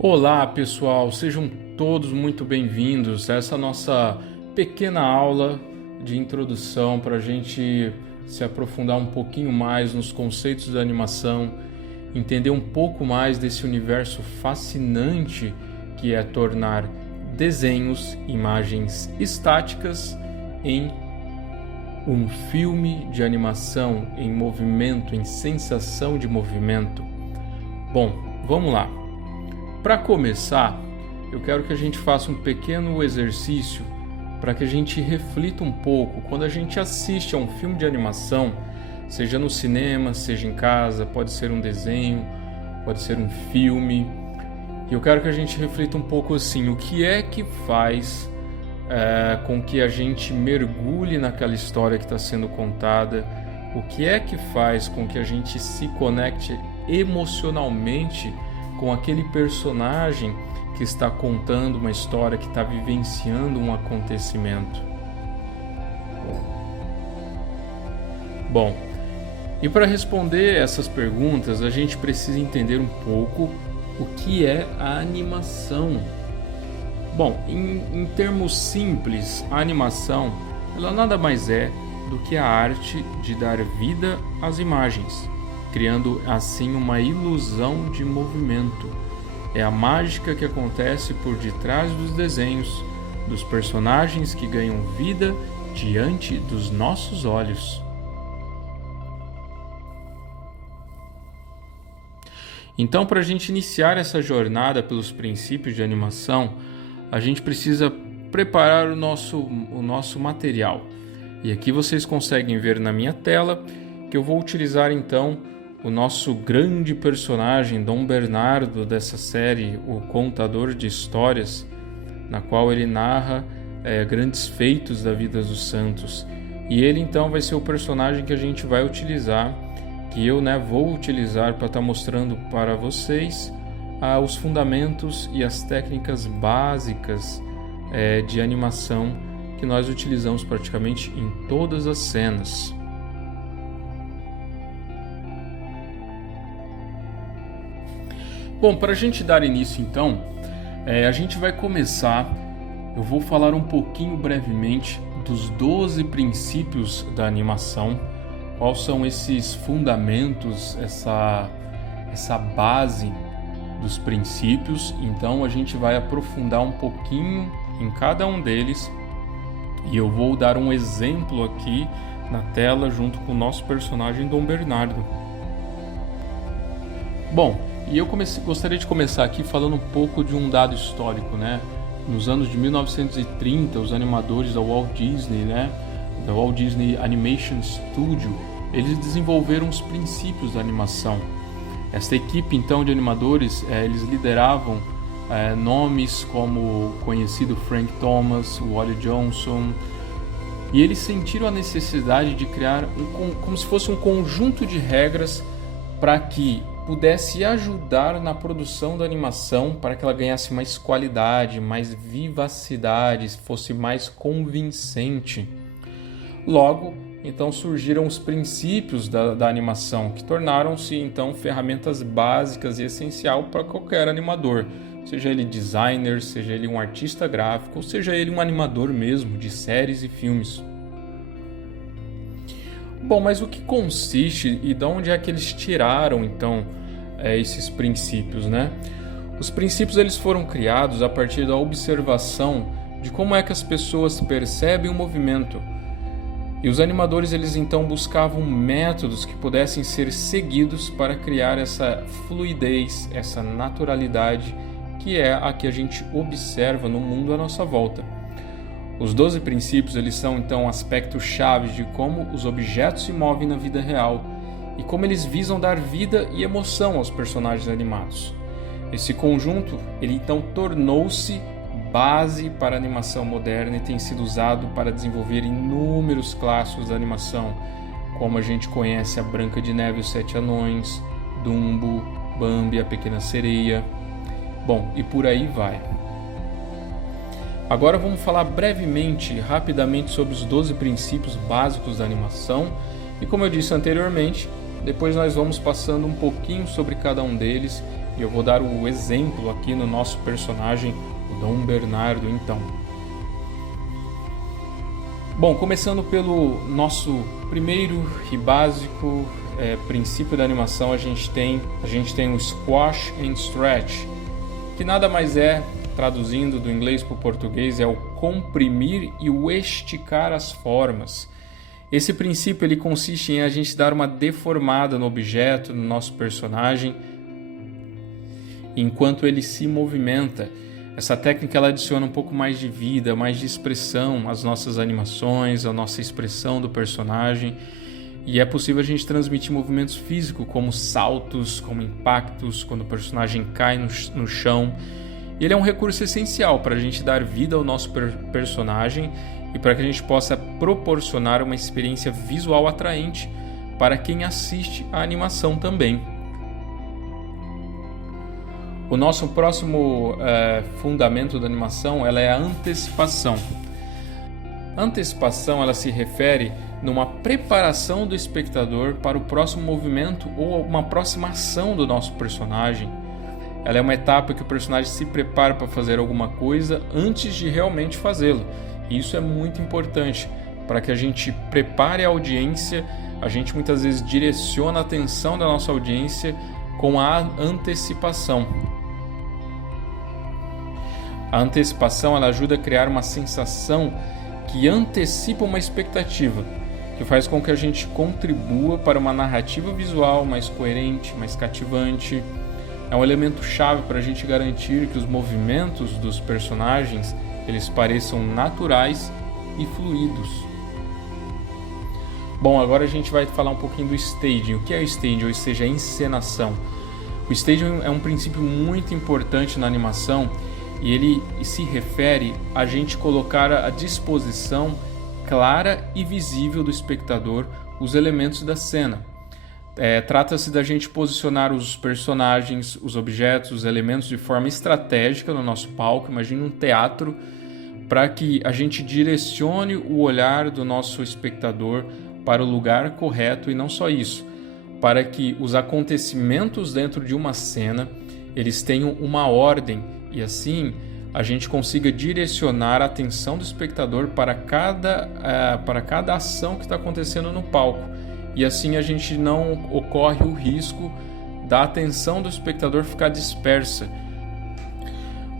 Olá pessoal, sejam todos muito bem-vindos a essa nossa pequena aula de introdução para a gente se aprofundar um pouquinho mais nos conceitos da animação, entender um pouco mais desse universo fascinante que é tornar desenhos, imagens estáticas em um filme de animação em movimento, em sensação de movimento. Bom, vamos lá. Para começar, eu quero que a gente faça um pequeno exercício para que a gente reflita um pouco. Quando a gente assiste a um filme de animação, seja no cinema, seja em casa, pode ser um desenho, pode ser um filme, e eu quero que a gente reflita um pouco assim, o que é que faz com que a gente mergulhe naquela história que está sendo contada, o que é que faz com que a gente se conecte emocionalmente com aquele personagem que está contando uma história, que está vivenciando um acontecimento. Bom, e para responder essas perguntas, a gente precisa entender um pouco o que é a animação. Bom, em termos simples, a animação ela nada mais é do que a arte de dar vida às imagens, criando assim uma ilusão de movimento. É a mágica que acontece por detrás dos desenhos, dos personagens que ganham vida diante dos nossos olhos. Então, para a gente iniciar essa jornada pelos princípios de animação, a gente precisa preparar o nosso material. E aqui vocês conseguem ver na minha tela que eu vou utilizar então o nosso grande personagem, Dom Bernardo, dessa série, o contador de histórias, na qual ele narra grandes feitos da vida dos santos. E ele então vai ser o personagem que a gente vai utilizar, que eu vou utilizar para estar mostrando para vocês os fundamentos e as técnicas básicas de animação que nós utilizamos praticamente em todas as cenas. Bom, para a gente dar início então, a gente vai começar, eu vou falar um pouquinho brevemente dos 12 princípios da animação, quais são esses fundamentos, essa base dos princípios. Então a gente vai aprofundar um pouquinho em cada um deles e eu vou dar um exemplo aqui na tela junto com o nosso personagem Dom Bernardo. Bom, e eu gostaria de começar aqui falando um pouco de um dado histórico, Nos anos de 1930, os animadores da Walt Disney, da Walt Disney Animation Studio, eles desenvolveram os princípios da animação. Esta equipe, então, de animadores, eles lideravam nomes como o conhecido Frank Thomas, Wally Johnson, e eles sentiram a necessidade de criar como se fosse um conjunto de regras para que pudesse ajudar na produção da animação, para que ela ganhasse mais qualidade, mais vivacidade, fosse mais convincente. Logo, então surgiram os princípios da animação, que tornaram-se então ferramentas básicas e essencial para qualquer animador, seja ele designer, seja ele um artista gráfico, ou seja ele um animador mesmo de séries e filmes. Bom, mas o que consiste e de onde é que eles tiraram então esses princípios, Os princípios eles foram criados a partir da observação de como é que as pessoas percebem o movimento. E os animadores eles então buscavam métodos que pudessem ser seguidos para criar essa fluidez, essa naturalidade que é a que a gente observa no mundo à nossa volta. Os 12 princípios eles são então aspectos chaves de como os objetos se movem na vida real e como eles visam dar vida e emoção aos personagens animados. Esse conjunto ele então tornou-se base para a animação moderna e tem sido usado para desenvolver inúmeros clássicos da animação, como a gente conhece a Branca de Neve e os Sete Anões, Dumbo, Bambi, a Pequena Sereia. Bom, e por aí vai. Agora vamos falar brevemente, rapidamente sobre os 12 princípios básicos da animação e como eu disse anteriormente, depois nós vamos passando um pouquinho sobre cada um deles E eu vou dar o exemplo aqui no nosso personagem, o Dom Bernardo, então. Bom, começando pelo nosso primeiro e básico princípio da animação, a gente tem o Squash and Stretch, que nada mais é, traduzindo do inglês para o português, é o comprimir e o esticar as formas. Esse princípio ele consiste em a gente dar uma deformada no objeto, no nosso personagem, enquanto ele se movimenta. Essa técnica ela adiciona um pouco mais de vida, mais de expressão às nossas animações, à nossa expressão do personagem. E é possível a gente transmitir movimentos físicos, como saltos, como impactos, quando o personagem cai no chão. E ele é um recurso essencial para a gente dar vida ao nosso personagem e para que a gente possa proporcionar uma experiência visual atraente para quem assiste a animação também. O nosso próximo fundamento da animação ela é a antecipação. A antecipação ela se refere numa preparação do espectador para o próximo movimento ou uma próxima ação do nosso personagem. Ela é uma etapa que o personagem se prepara para fazer alguma coisa antes de realmente fazê-lo. E isso é muito importante para que a gente prepare a audiência. A gente muitas vezes direciona a atenção da nossa audiência com a antecipação. A antecipação ela ajuda a criar uma sensação que antecipa uma expectativa, que faz com que a gente contribua para uma narrativa visual mais coerente, mais cativante. É um elemento chave para a gente garantir que os movimentos dos personagens eles pareçam naturais e fluidos. Bom, agora a gente vai falar um pouquinho do staging. O que é o staging, ou seja, a encenação? O staging é um princípio muito importante na animação e ele se refere a gente colocar à disposição clara e visível do espectador os elementos da cena. Trata-se da gente posicionar os personagens, os objetos, os elementos de forma estratégica no nosso palco. Imagine um teatro, para que a gente direcione o olhar do nosso espectador para o lugar correto, e não só isso, para que os acontecimentos dentro de uma cena eles tenham uma ordem e assim a gente consiga direcionar a atenção do espectador para cada ação que está acontecendo no palco. E assim a gente não ocorre o risco da atenção do espectador ficar dispersa.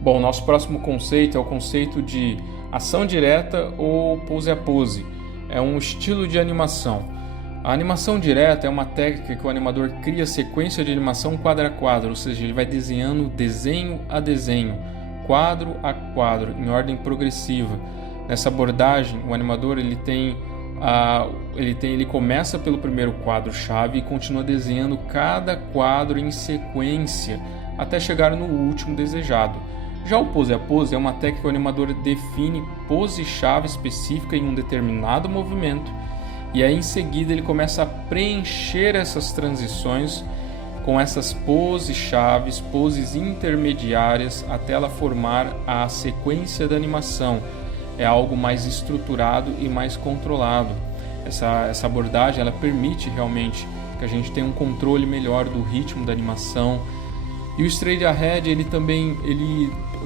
Bom, nosso próximo conceito é o conceito de ação direta ou pose a pose. É um estilo de animação. A animação direta é uma técnica que o animador cria sequência de animação quadro a quadro, ou seja, ele vai desenhando desenho a desenho, quadro a quadro, em ordem progressiva. Nessa abordagem, o animador ele começa pelo primeiro quadro-chave e continua desenhando cada quadro em sequência até chegar no último desejado. Já o pose a pose é uma técnica que o animador define pose-chave específica em um determinado movimento e aí em seguida ele começa a preencher essas transições com essas poses-chaves, poses intermediárias até ela formar a sequência da animação. É algo mais estruturado e mais controlado. Essa abordagem ela permite realmente que a gente tenha um controle melhor do ritmo da animação. E o Straight Ahead, ele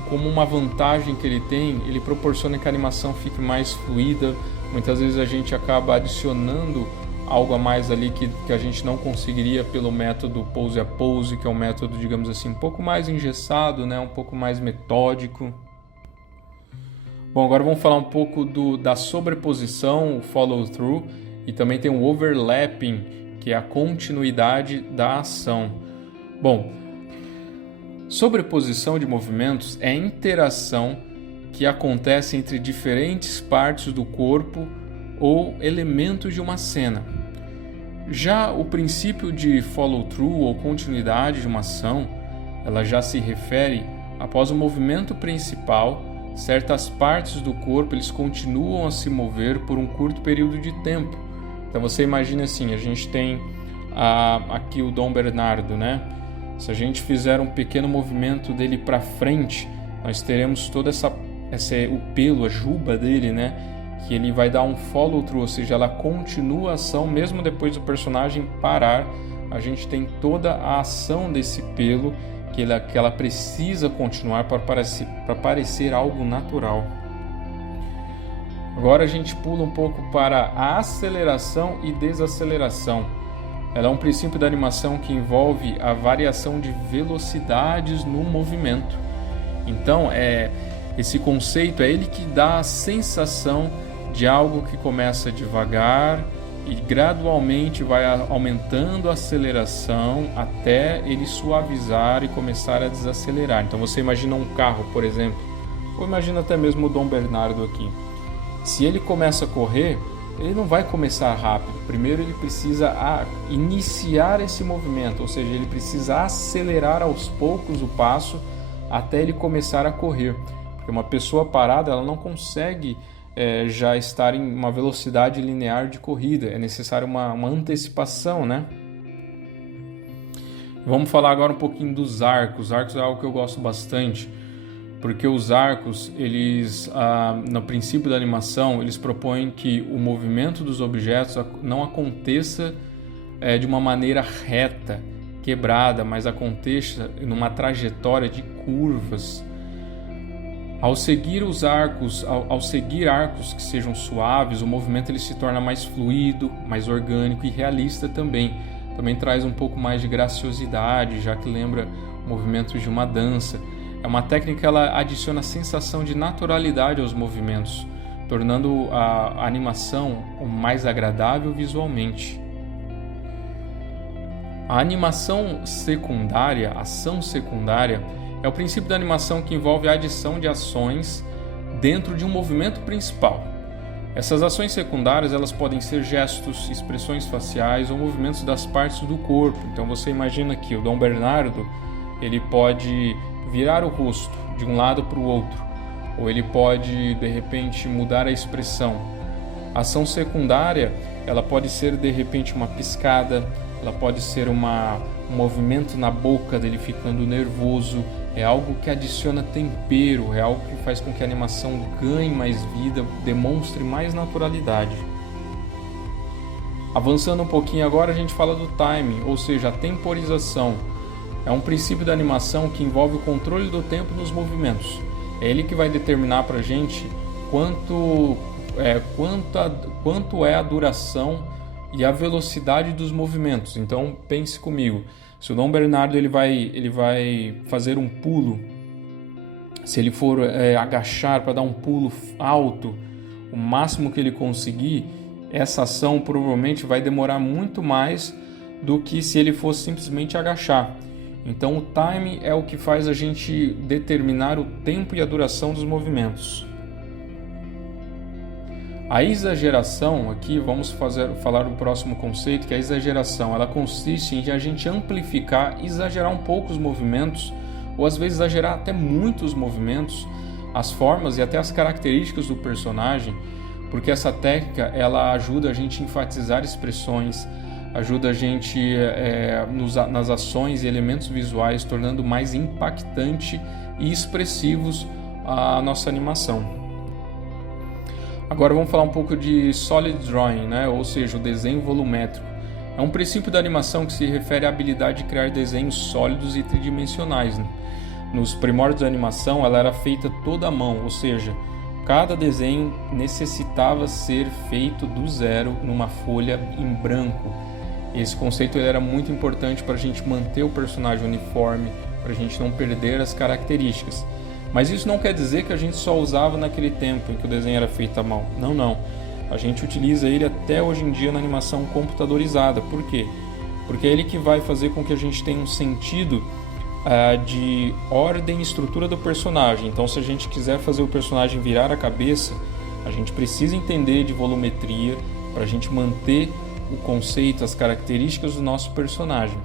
como uma vantagem que ele tem, ele proporciona que a animação fique mais fluida. Muitas vezes a gente acaba adicionando algo a mais ali que a gente não conseguiria pelo método pose a pose, que é um método, digamos assim, um pouco mais engessado, né? Um pouco mais metódico. Bom, agora vamos falar um pouco da sobreposição, o follow through, e também tem o overlapping, que é a continuidade da ação. Bom, sobreposição de movimentos é a interação que acontece entre diferentes partes do corpo ou elementos de uma cena. Já o princípio de follow through ou continuidade de uma ação, ela já se refere após o movimento principal. Certas partes do corpo eles continuam a se mover por um curto período de tempo. Então você imagina assim, a gente tem aqui o Dom Bernardo, né? Se a gente fizer um pequeno movimento dele para frente, nós teremos toda o pelo, a juba dele, né? Que ele vai dar um follow through, ou seja, ela continua a ação mesmo depois do personagem parar. A gente tem toda a ação desse pelo que ela precisa continuar para parecer algo natural. Agora a gente pula um pouco para a aceleração e desaceleração. Ela é um princípio da animação que envolve a variação de velocidades no movimento. Então, esse conceito é ele que dá a sensação de algo que começa devagar e gradualmente vai aumentando a aceleração até ele suavizar e começar a desacelerar. Então você imagina um carro, por exemplo, ou imagina até mesmo o Dom Bernardo aqui. Se ele começa a correr, ele não vai começar rápido. Primeiro ele precisa iniciar esse movimento, ou seja, ele precisa acelerar aos poucos o passo até ele começar a correr. Porque uma pessoa parada, ela não consegue já estar em uma velocidade linear de corrida. É necessário uma antecipação, né? Vamos falar agora um pouquinho dos arcos. Arcos é algo que eu gosto bastante, porque os arcos, eles, no princípio da animação, eles propõem que o movimento dos objetos não aconteça de uma maneira reta, quebrada, mas aconteça numa trajetória de curvas. Ao seguir arcos que sejam suaves, o movimento ele se torna mais fluido, mais orgânico e realista também. Também traz um pouco mais de graciosidade, já que lembra movimentos de uma dança. É uma técnica que ela adiciona a sensação de naturalidade aos movimentos, tornando a animação mais agradável visualmente. A animação secundária, ação secundária, é o princípio da animação que envolve a adição de ações dentro de um movimento principal. Essas ações secundárias elas podem ser gestos, expressões faciais ou movimentos das partes do corpo. Então você imagina que o Dom Bernardo ele pode virar o rosto de um lado para o outro, ou ele pode de repente mudar a expressão. A ação secundária ela pode ser de repente uma piscada, ela pode ser um movimento na boca dele ficando nervoso. É algo que adiciona tempero, é algo que faz com que a animação ganhe mais vida, demonstre mais naturalidade. Avançando um pouquinho agora, a gente fala do timing, ou seja, a temporização. É um princípio da animação que envolve o controle do tempo nos movimentos. É ele que vai determinar para a gente quanto é a duração e a velocidade dos movimentos. Então pense comigo. Se o Dom Bernardo ele vai fazer um pulo, se ele for agachar para dar um pulo alto, o máximo que ele conseguir, essa ação provavelmente vai demorar muito mais do que se ele fosse simplesmente agachar. Então o time é o que faz a gente determinar o tempo e a duração dos movimentos. A exageração, aqui vamos falar do próximo conceito, que é a exageração. Ela consiste em a gente amplificar, exagerar um pouco os movimentos, ou às vezes exagerar até muitos movimentos, as formas e até as características do personagem, porque essa técnica ela ajuda a gente a enfatizar expressões, ajuda a gente nas ações e elementos visuais, tornando mais impactante e expressivos a nossa animação. Agora vamos falar um pouco de Solid Drawing, né? Ou seja, o desenho volumétrico. É um princípio da animação que se refere à habilidade de criar desenhos sólidos e tridimensionais, né? Nos primórdios da animação, ela era feita toda à mão, ou seja, cada desenho necessitava ser feito do zero numa folha em branco. Esse conceito ele era muito importante para a gente manter o personagem uniforme, para a gente não perder as características. Mas isso não quer dizer que a gente só usava naquele tempo em que o desenho era feito à mão. Não, não. A gente utiliza ele até hoje em dia na animação computadorizada. Por quê? Porque é ele que vai fazer com que a gente tenha um sentido de ordem e estrutura do personagem. Então, se a gente quiser fazer o personagem virar a cabeça, a gente precisa entender de volumetria para a gente manter o conceito, as características do nosso personagem.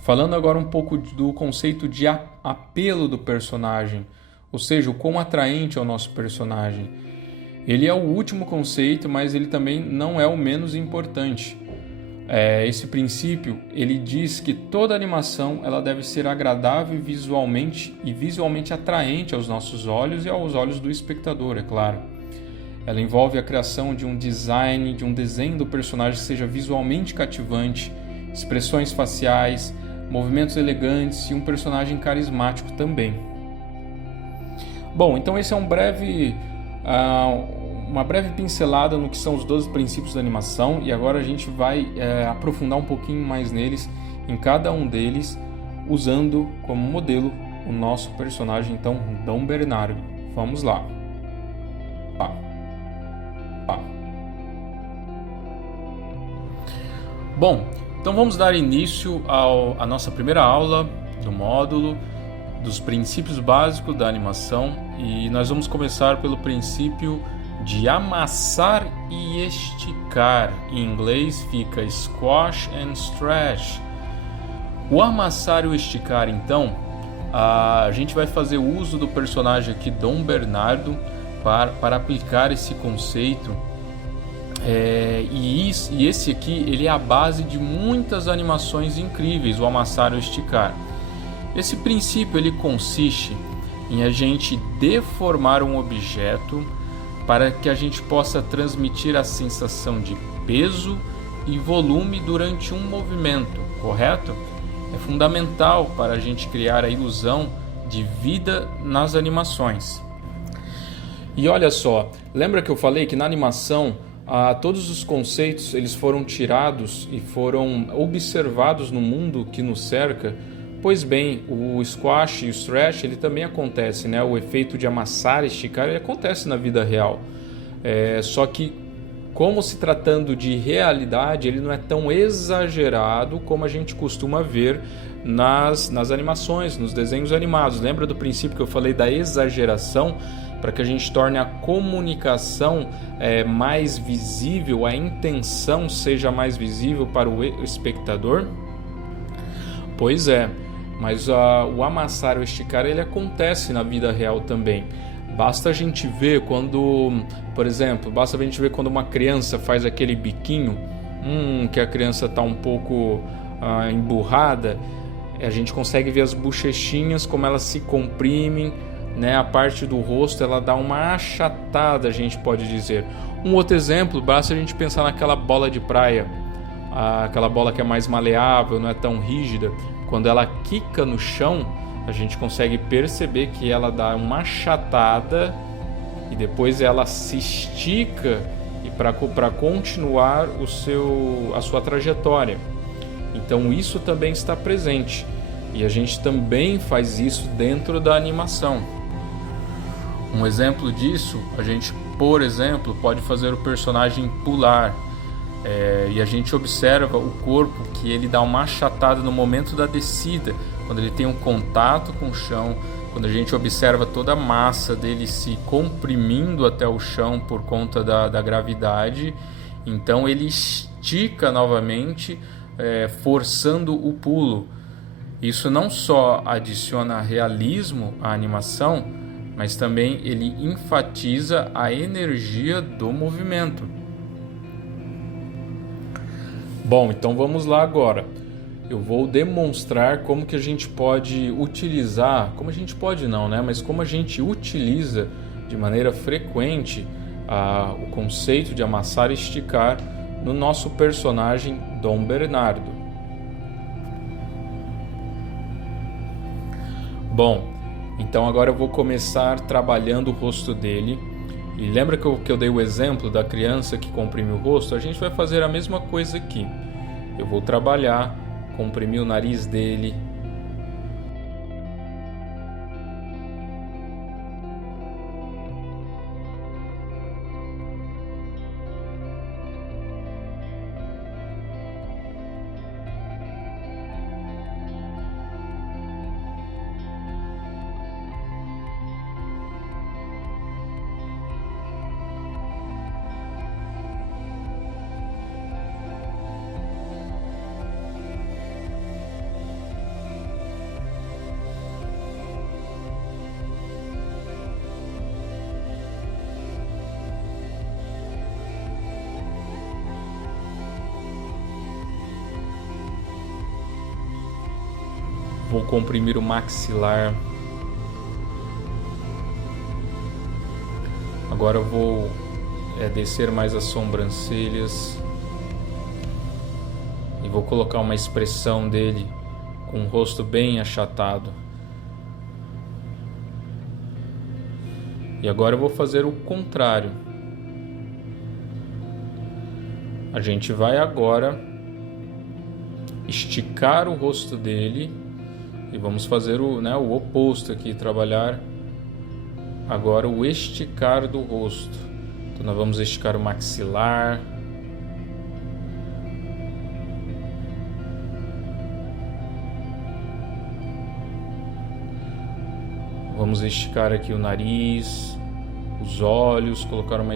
Falando agora um pouco do conceito de apelo do personagem, ou seja, o quão atraente é o nosso personagem. Ele é o último conceito, mas ele também não é o menos importante. Esse princípio, ele diz que toda animação ela deve ser agradável visualmente atraente aos nossos olhos e aos olhos do espectador, é claro. Ela envolve a criação de um design, de um desenho do personagem que seja visualmente cativante, expressões faciais, movimentos elegantes e um personagem carismático também. Bom, então esse é uma breve pincelada no que são os 12 princípios da animação, e agora a gente vai aprofundar um pouquinho mais neles, em cada um deles, usando como modelo o nosso personagem, então, Dom Bernardo. Vamos lá. Bom, então vamos dar início à nossa primeira aula do módulo dos princípios básicos da animação, e nós vamos começar pelo princípio de amassar e esticar. Em inglês fica squash and stretch. O amassar e o esticar, então, a gente vai fazer uso do personagem aqui, Dom Bernardo, para aplicar esse conceito. E esse aqui ele é a base de muitas animações incríveis, o amassar e o esticar. Esse princípio ele consiste em a gente deformar um objeto para que a gente possa transmitir a sensação de peso e volume durante um movimento, correto? É fundamental para a gente criar a ilusão de vida nas animações. E olha só, lembra que eu falei que na animação todos os conceitos eles foram tirados e foram observados no mundo que nos cerca? Pois bem, o squash e o stretch ele também acontece, né? O efeito de amassar e esticar ele acontece na vida real. Só que, como se tratando de realidade, ele não é tão exagerado como a gente costuma ver nas animações, nos desenhos animados. Lembra do princípio que eu falei da exageração? Para que a gente torne a comunicação mais visível, a intenção seja mais visível para o espectador? Pois é, mas o amassar ou esticar ele acontece na vida real também. Basta a gente ver quando, por exemplo, quando uma criança faz aquele biquinho, que a criança está um pouco emburrada, a gente consegue ver as bochechinhas, como elas se comprimem, né? A parte do rosto ela dá uma achatada, a gente pode dizer. Um outro exemplo, basta a gente pensar naquela bola de praia, aquela bola que é mais maleável, não é tão rígida. Quando ela quica no chão, a gente consegue perceber que ela dá uma achatada e depois ela se estica e para continuar a sua trajetória. Então isso também está presente e a gente também faz isso dentro da animação. Um exemplo disso, a gente, por exemplo, pode fazer o personagem pular. E a gente observa o corpo que ele dá uma achatada no momento da descida, quando ele tem um contato com o chão, quando a gente observa toda a massa dele se comprimindo até o chão por conta da gravidade. Então ele estica novamente, forçando o pulo. Isso não só adiciona realismo à animação, mas também ele enfatiza a energia do movimento. Bom, então vamos lá agora. Eu vou demonstrar como que a gente pode utilizar, como a gente pode não, né? Mas como a gente utiliza de maneira frequente o conceito de amassar e esticar no nosso personagem Dom Bernardo. Bom, então agora eu vou começar trabalhando o rosto dele. E lembra que eu dei o exemplo da criança que comprime o rosto? A gente vai fazer a mesma coisa aqui. Eu vou trabalhar, comprimir o nariz dele. Vou comprimir o maxilar. Agora eu vou descer mais as sobrancelhas e vou colocar uma expressão dele com o rosto bem achatado. E agora eu vou fazer o contrário. A gente vai agora esticar o rosto dele e vamos fazer o oposto aqui, trabalhar agora o esticar do rosto. Então nós vamos esticar o maxilar, vamos esticar aqui o nariz, os olhos, colocar uma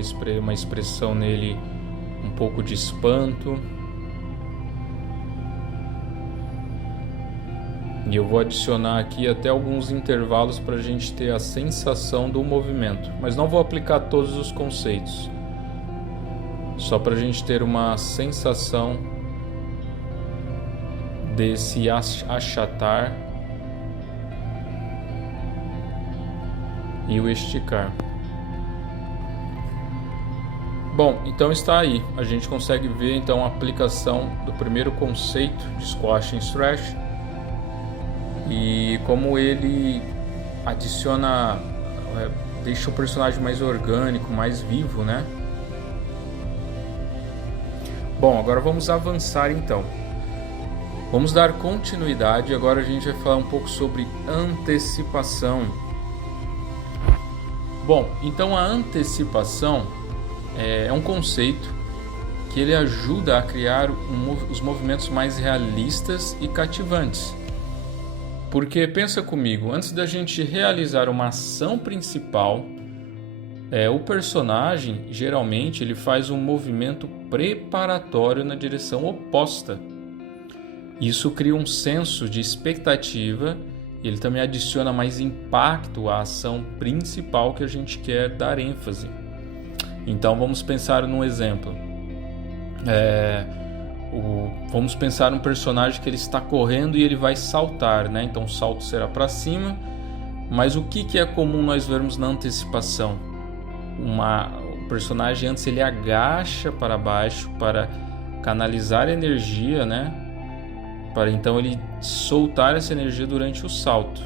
expressão nele, um pouco de espanto. E eu vou adicionar aqui até alguns intervalos para a gente ter a sensação do movimento, mas não vou aplicar todos os conceitos, só para a gente ter uma sensação desse achatar e o esticar. Bom, então está aí, a gente consegue ver então a aplicação do primeiro conceito de Squash and Stretch e como ele adiciona, deixa o personagem mais orgânico, mais vivo, né? Bom, agora vamos avançar então. Vamos dar continuidade, agora a gente vai falar um pouco sobre antecipação. Bom, então a antecipação é um conceito que ele ajuda a criar os movimentos mais realistas e cativantes. Porque pensa comigo, antes da gente realizar uma ação principal, o personagem geralmente ele faz um movimento preparatório na direção oposta. Isso cria um senso de expectativa e ele também adiciona mais impacto à ação principal que a gente quer dar ênfase. Então vamos pensar num exemplo. Vamos pensar num personagem que ele está correndo e ele vai saltar, né? Então o salto será para cima, mas o que é comum nós vermos na antecipação? O personagem antes ele agacha para baixo para canalizar energia, né? Para então ele soltar essa energia durante o salto.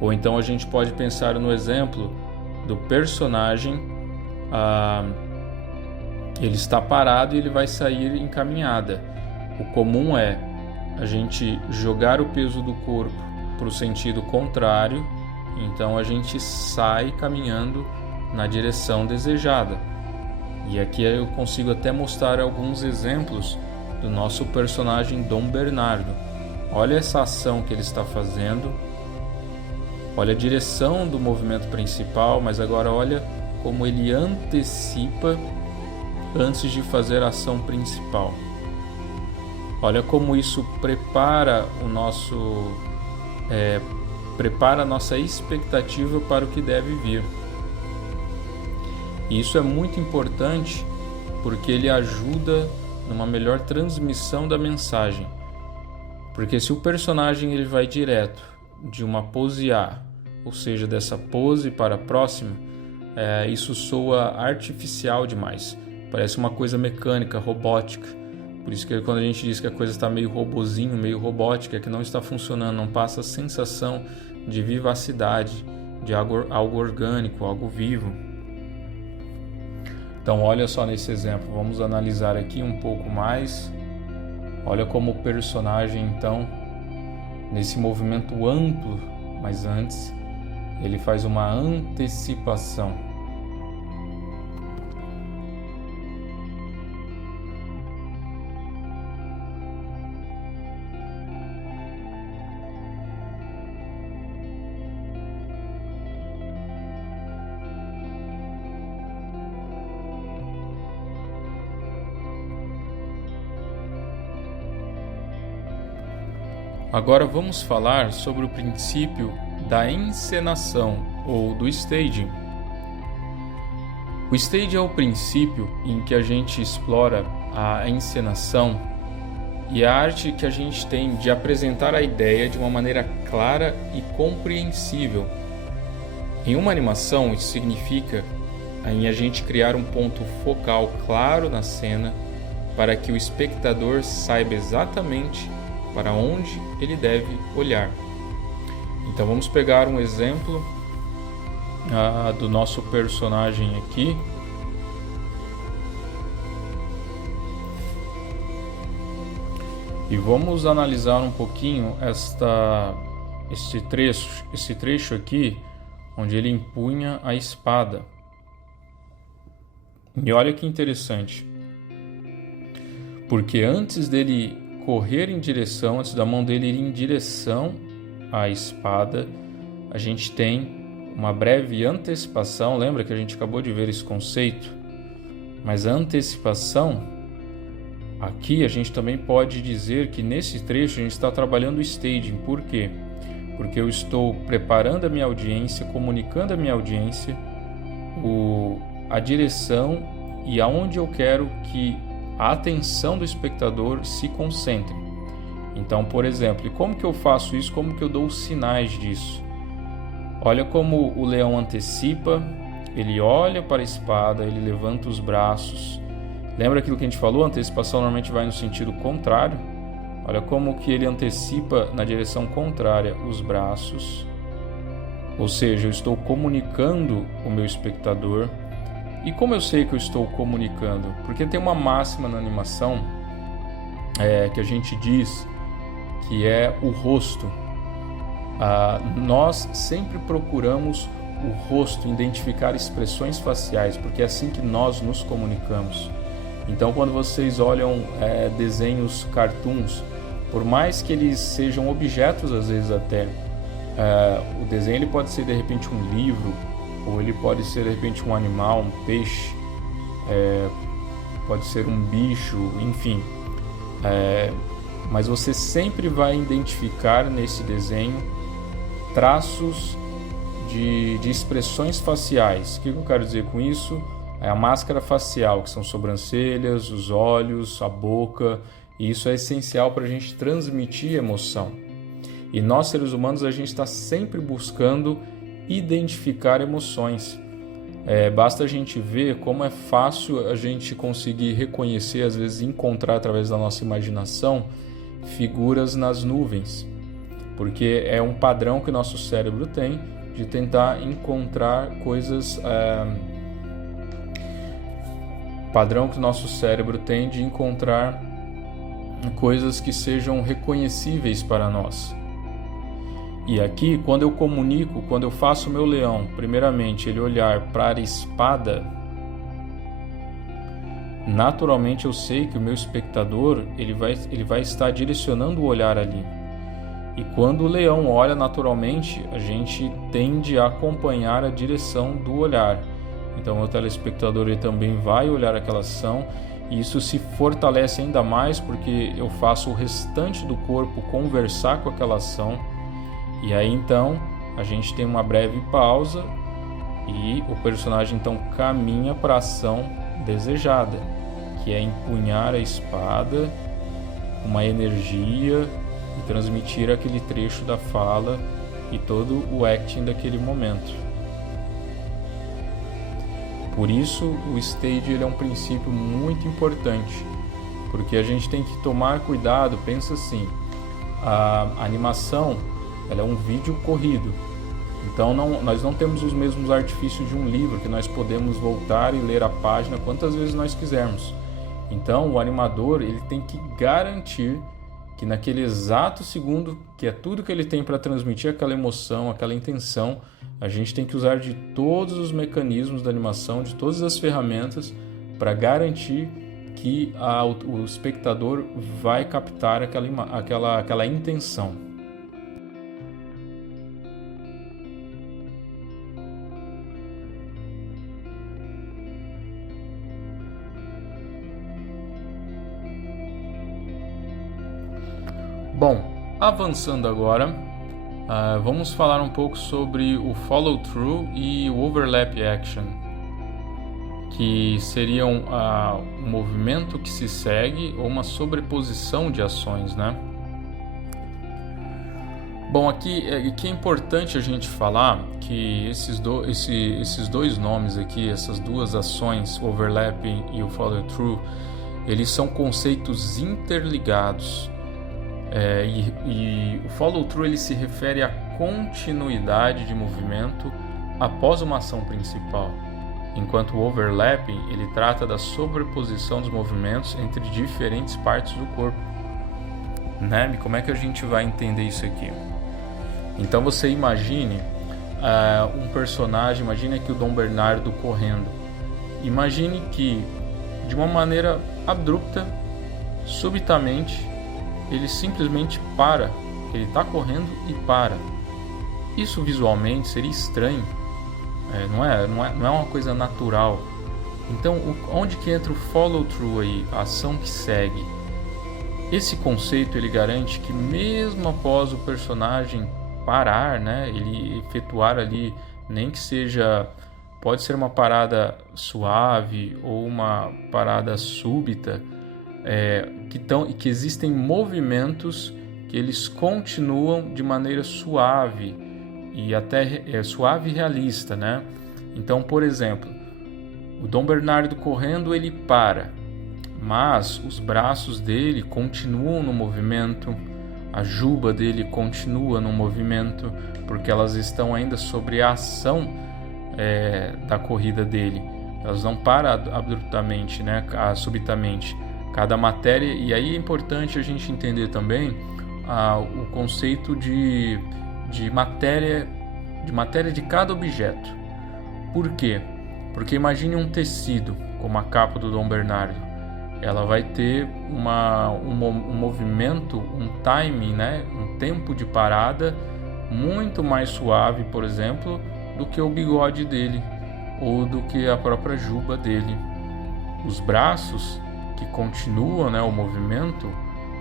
Ou então a gente pode pensar no exemplo do personagem, ele está parado e ele vai sair em caminhada. O comum é a gente jogar o peso do corpo para o sentido contrário, então a gente sai caminhando na direção desejada. E aqui eu consigo até mostrar alguns exemplos do nosso personagem Dom Bernardo. Olha essa ação que ele está fazendo, olha a direção do movimento principal, mas agora olha como ele antecipa antes de fazer a ação principal. Olha como isso prepara prepara a nossa expectativa para o que deve vir. E isso é muito importante porque ele ajuda numa melhor transmissão da mensagem. Porque se o personagem ele vai direto de uma pose A, ou seja, dessa pose para a próxima, isso soa artificial demais. Parece uma coisa mecânica, robótica. Por isso que quando a gente diz que a coisa está meio robozinho, meio robótica, é que não está funcionando, não passa a sensação de vivacidade, de algo orgânico, algo vivo. Então olha só nesse exemplo, vamos analisar aqui um pouco mais. Olha como o personagem então, nesse movimento amplo, mas antes, ele faz uma antecipação. Agora vamos falar sobre o princípio da encenação ou do staging. O staging é o princípio em que a gente explora a encenação e a arte que a gente tem de apresentar a ideia de uma maneira clara e compreensível. Em uma animação, isso significa em a gente criar um ponto focal claro na cena para que o espectador saiba exatamente para onde ele deve olhar. Então vamos pegar um exemplo do nosso personagem aqui. E vamos analisar um pouquinho esse trecho aqui, onde ele empunha a espada. E olha que interessante, porque antes dele correr em direção, antes da mão dele ir em direção à espada, a gente tem uma breve antecipação. Lembra que a gente acabou de ver esse conceito? Mas a antecipação, aqui a gente também pode dizer que nesse trecho a gente está trabalhando o staging. Por quê? Porque eu estou preparando a minha audiência, comunicando a minha audiência a direção e aonde eu quero que a atenção do espectador se concentre. Então, por exemplo, e como que eu faço isso? Como que eu dou os sinais disso? Olha como o leão antecipa, ele olha para a espada, ele levanta os braços. Lembra aquilo que a gente falou? A antecipação normalmente vai no sentido contrário. Olha como que ele antecipa na direção contrária os braços. Ou seja, eu estou comunicando o meu espectador. E como eu sei que eu estou comunicando? Porque tem uma máxima na animação que a gente diz que é o rosto. Nós sempre procuramos o rosto, identificar expressões faciais, porque é assim que nós nos comunicamos. Então, quando vocês olham desenhos cartoons, por mais que eles sejam objetos, às vezes até, o desenho ele pode ser de repente um livro, ou ele pode ser de repente um animal, um peixe, pode ser um bicho, enfim. Mas você sempre vai identificar nesse desenho traços de expressões faciais. O que eu quero dizer com isso? É a máscara facial, que são sobrancelhas, os olhos, a boca, e isso é essencial para a gente transmitir emoção. E nós, seres humanos, a gente está sempre buscando identificar emoções. Basta a gente ver como é fácil a gente conseguir reconhecer, às vezes encontrar através da nossa imaginação, figuras nas nuvens, porque é um padrão que o nosso cérebro tem de tentar encontrar coisas... padrão que o nosso cérebro tem de encontrar coisas que sejam reconhecíveis para nós. E aqui, quando eu comunico, quando eu faço o meu leão, primeiramente ele olhar para a espada, naturalmente eu sei que o meu espectador ele vai estar direcionando o olhar ali. E quando o leão olha, naturalmente a gente tende a acompanhar a direção do olhar. Então o telespectador ele também vai olhar aquela ação, e isso se fortalece ainda mais porque eu faço o restante do corpo conversar com aquela ação. E aí então a gente tem uma breve pausa e o personagem então caminha para a ação desejada, que é empunhar a espada, uma energia e transmitir aquele trecho da fala e todo o acting daquele momento. Por isso o stage ele é um princípio muito importante, porque a gente tem que tomar cuidado. Pensa assim, a animação ela é um vídeo corrido, então nós não temos os mesmos artifícios de um livro, que nós podemos voltar e ler a página quantas vezes nós quisermos. Então o animador ele tem que garantir que naquele exato segundo, que é tudo que ele tem para transmitir aquela emoção, aquela intenção, a gente tem que usar de todos os mecanismos da animação, de todas as ferramentas, para garantir que o espectador vai captar aquela intenção. Bom, avançando agora, vamos falar um pouco sobre o follow-through e o overlap action, que seriam um movimento que se segue ou uma sobreposição de ações, né? Bom, aqui é importante a gente falar que esses dois nomes aqui, essas duas ações, o overlapping e o follow-through, eles são conceitos interligados. E o follow-through ele se refere à continuidade de movimento após uma ação principal, enquanto o overlapping ele trata da sobreposição dos movimentos entre diferentes partes do corpo. Né? Como é que a gente vai entender isso aqui? Então você imagine um personagem, imagine aqui o Dom Bernardo correndo. Imagine que de uma maneira abrupta, subitamente, ele simplesmente para. Ele está correndo e para. Isso visualmente seria estranho. Não é uma coisa natural. Então, onde que entra o follow-through aí, a ação que segue? Esse conceito ele garante que mesmo após o personagem parar, né, ele efetuar ali, nem que seja, pode ser uma parada suave ou uma parada súbita, que existem movimentos que eles continuam de maneira suave e até suave e realista, né? Então, por exemplo, o Dom Bernardo correndo, ele para, mas os braços dele continuam no movimento, a juba dele continua no movimento, porque elas estão ainda sobre a ação da corrida dele. Elas não param abruptamente, né? Subitamente. Cada matéria, e aí é importante a gente entender também o conceito de matéria de cada objeto. Por quê? Porque imagine um tecido, como a capa do Dom Bernardo. Ela vai ter um movimento, um timing, né? Um tempo de parada muito mais suave, por exemplo, do que o bigode dele ou do que a própria juba dele. Os braços que continuam, né, o movimento,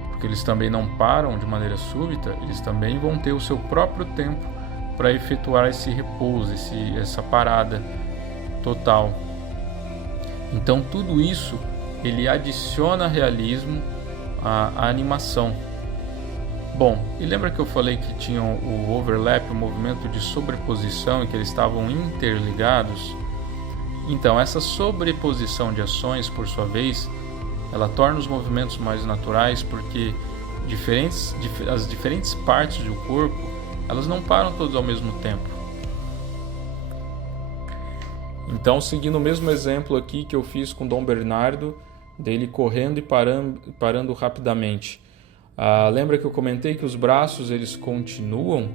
porque eles também não param de maneira súbita, eles também vão ter o seu próprio tempo para efetuar esse repouso, essa parada total. Então tudo isso ele adiciona realismo à animação. Bom, e lembra que eu falei que tinha o overlap, o movimento de sobreposição, e que eles estavam interligados? Então essa sobreposição de ações, por sua vez, ela torna os movimentos mais naturais, porque as diferentes partes do corpo, elas não param todas ao mesmo tempo. Então, seguindo o mesmo exemplo aqui que eu fiz com Dom Bernardo, dele correndo e parando rapidamente. Lembra que eu comentei que os braços eles continuam,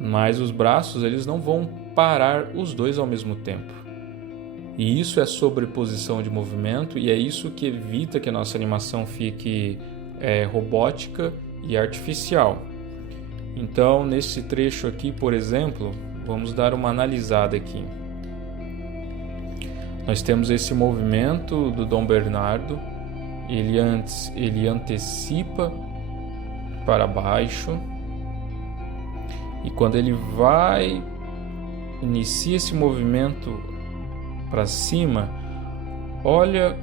mas os braços eles não vão parar os dois ao mesmo tempo. E isso é sobreposição de movimento, e é isso que evita que a nossa animação fique robótica e artificial. Então, nesse trecho aqui, por exemplo, vamos dar uma analisada aqui. Nós temos esse movimento do Dom Bernardo, ele antecipa para baixo, e quando ele inicia esse movimento para cima, olha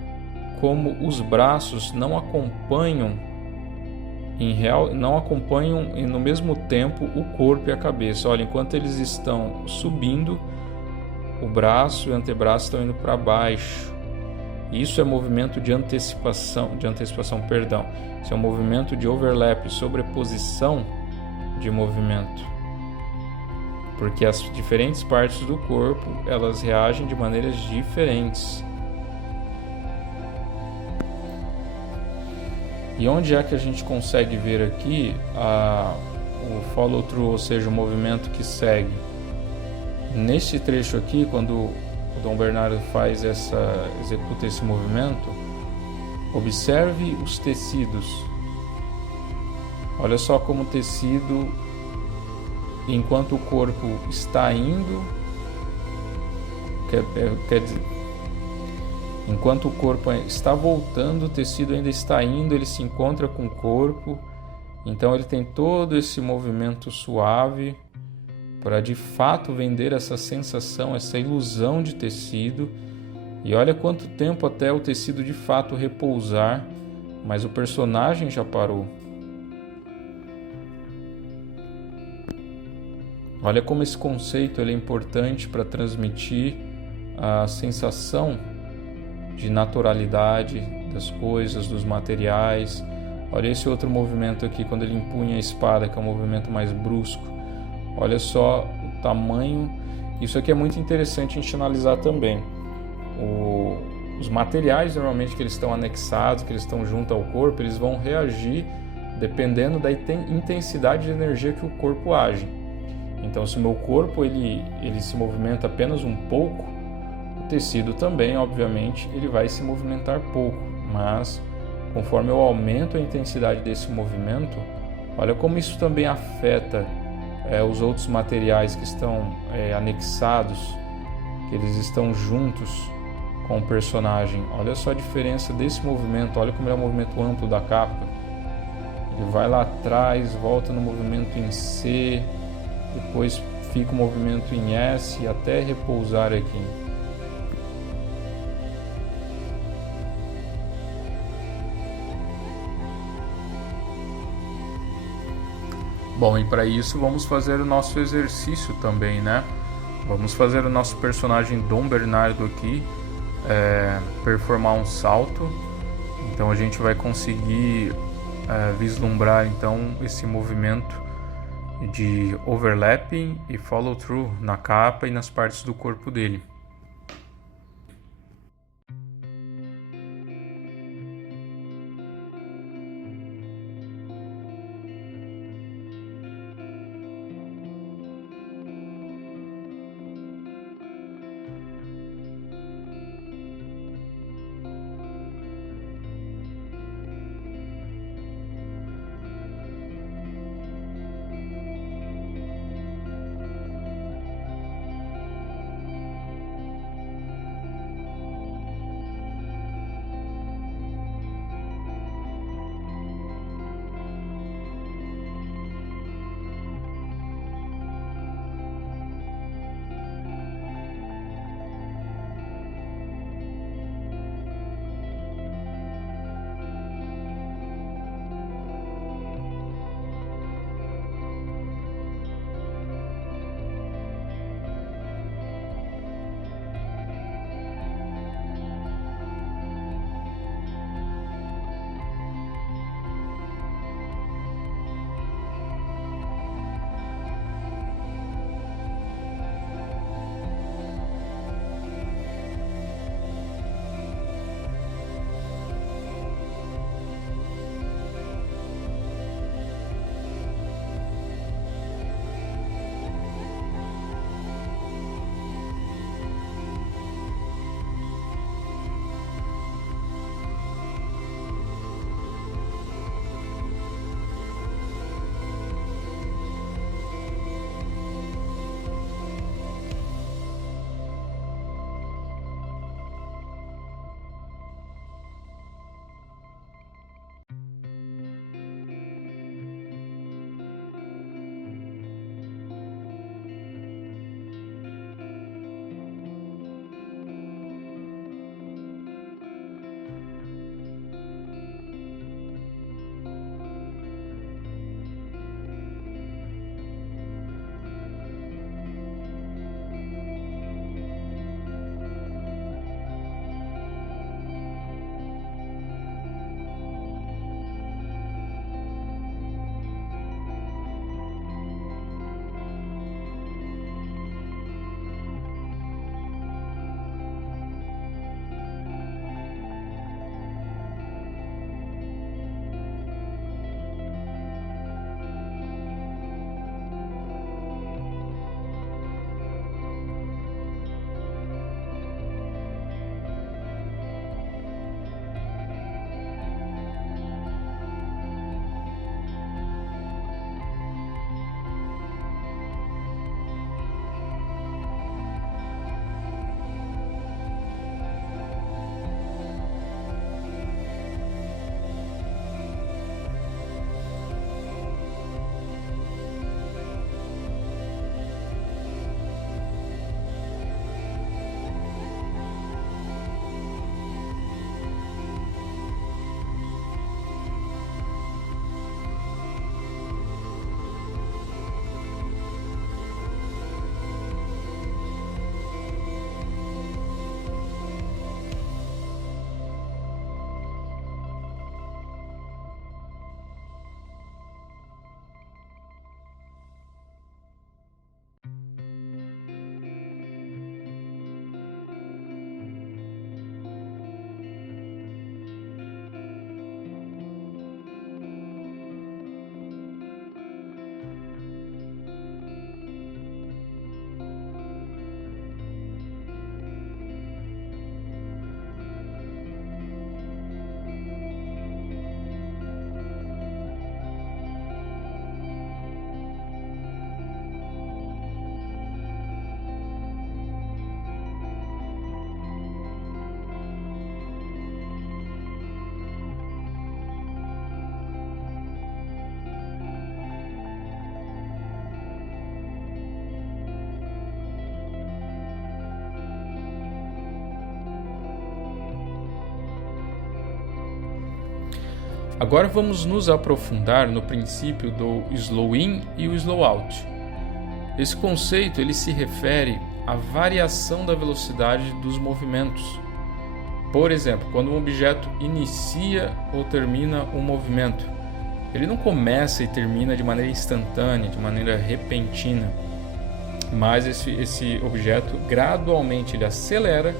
como os braços não acompanham no mesmo tempo o corpo e a cabeça. Olha, enquanto eles estão subindo, o braço e o antebraço estão indo para baixo. Isso é movimento de antecipação, perdão. Isso é um movimento de overlap, sobreposição de movimento. Porque as diferentes partes do corpo, elas reagem de maneiras diferentes. E onde é que a gente consegue ver aqui o follow-through, ou seja, o movimento que segue? Neste trecho aqui, quando o Dom Bernardo executa esse movimento, observe os tecidos. Olha só como o tecido, enquanto o corpo está indo, quer dizer, enquanto o corpo está voltando, o tecido ainda está indo, ele se encontra com o corpo, então ele tem todo esse movimento suave para de fato vender essa sensação, essa ilusão de tecido. E olha quanto tempo até o tecido de fato repousar, mas o personagem já parou. Olha como esse conceito ele é importante para transmitir a sensação de naturalidade das coisas, dos materiais. Olha esse outro movimento aqui, quando ele empunha a espada, que é um movimento mais brusco. Olha só o tamanho. Isso aqui é muito interessante a gente analisar também. Os materiais, normalmente, que eles estão anexados, que eles estão junto ao corpo, eles vão reagir dependendo da intensidade de energia que o corpo age. Então, se o meu corpo ele se movimenta apenas um pouco, o tecido também, obviamente, ele vai se movimentar pouco. Mas, conforme eu aumento a intensidade desse movimento, olha como isso também afeta os outros materiais que estão anexados, que eles estão juntos com o personagem. Olha só a diferença desse movimento, olha como é o movimento amplo da capa. Ele vai lá atrás, volta no movimento em C, depois fica o movimento em S até repousar aqui. Bom, e para isso vamos fazer o nosso exercício também, né? Vamos fazer o nosso personagem Dom Bernardo aqui performar um salto. Então a gente vai conseguir vislumbrar então esse movimento de overlapping e follow through na capa e nas partes do corpo dele. Agora vamos nos aprofundar no princípio do slow in e o slow out. Esse conceito ele se refere à variação da velocidade dos movimentos. Por exemplo, quando um objeto inicia ou termina um movimento, ele não começa e termina de maneira instantânea, de maneira repentina, mas esse objeto gradualmente ele acelera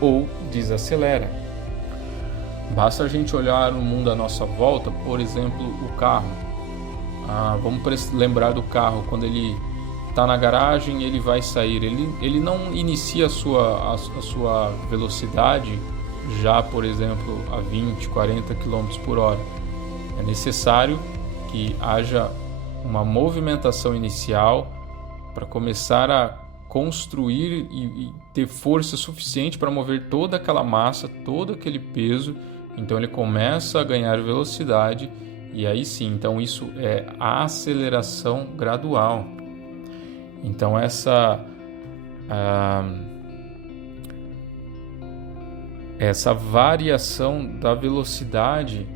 ou desacelera. Basta a gente olhar o mundo à nossa volta, por exemplo, o carro. Vamos lembrar do carro, quando ele está na garagem, ele vai sair. Ele não inicia a sua velocidade já, por exemplo, a 20, 40 km por hora. É necessário que haja uma movimentação inicial para começar a construir e ter força suficiente para mover toda aquela massa, todo aquele peso. Então ele começa a ganhar velocidade e aí sim, então isso é a aceleração gradual. Então essa variação da velocidade,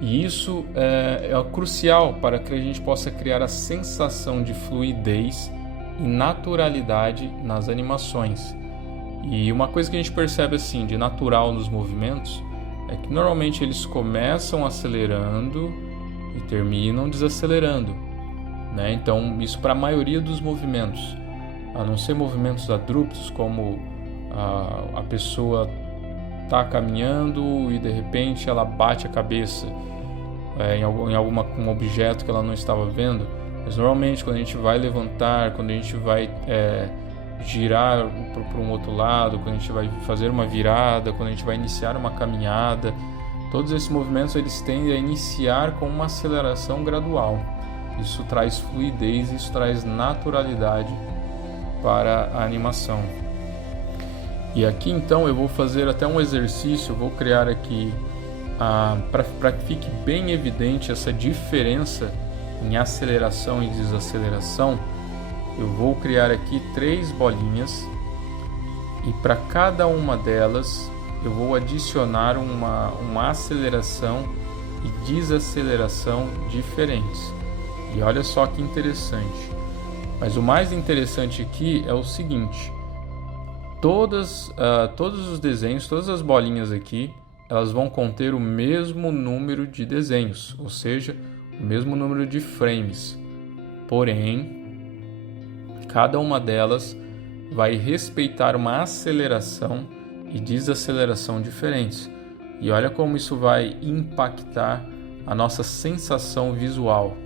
e isso é crucial para que a gente possa criar a sensação de fluidez e naturalidade nas animações. E uma coisa que a gente percebe assim de natural nos movimentos é que normalmente eles começam acelerando e terminam desacelerando, né? Então isso para a maioria dos movimentos, a não ser movimentos abruptos como a pessoa está caminhando e de repente ela bate a cabeça em um objeto que ela não estava vendo. Mas normalmente quando a gente vai levantar, quando a gente vai girar para um outro lado, quando a gente vai fazer uma virada, quando a gente vai iniciar uma caminhada, todos esses movimentos eles tendem a iniciar com uma aceleração gradual. Isso traz fluidez, isso traz naturalidade para a animação. E aqui então eu vou fazer até um exercício, eu vou criar aqui, para que fique bem evidente essa diferença em aceleração e desaceleração, eu vou criar aqui 3 bolinhas e para cada uma delas eu vou adicionar uma aceleração e desaceleração diferentes. E olha só que interessante. Mas o mais interessante aqui é o seguinte: todos os desenhos, todas as bolinhas aqui, elas vão conter o mesmo número de desenhos, ou seja, o mesmo número de frames. Porém, cada uma delas vai respeitar uma aceleração e desaceleração diferentes. E olha como isso vai impactar a nossa sensação visual.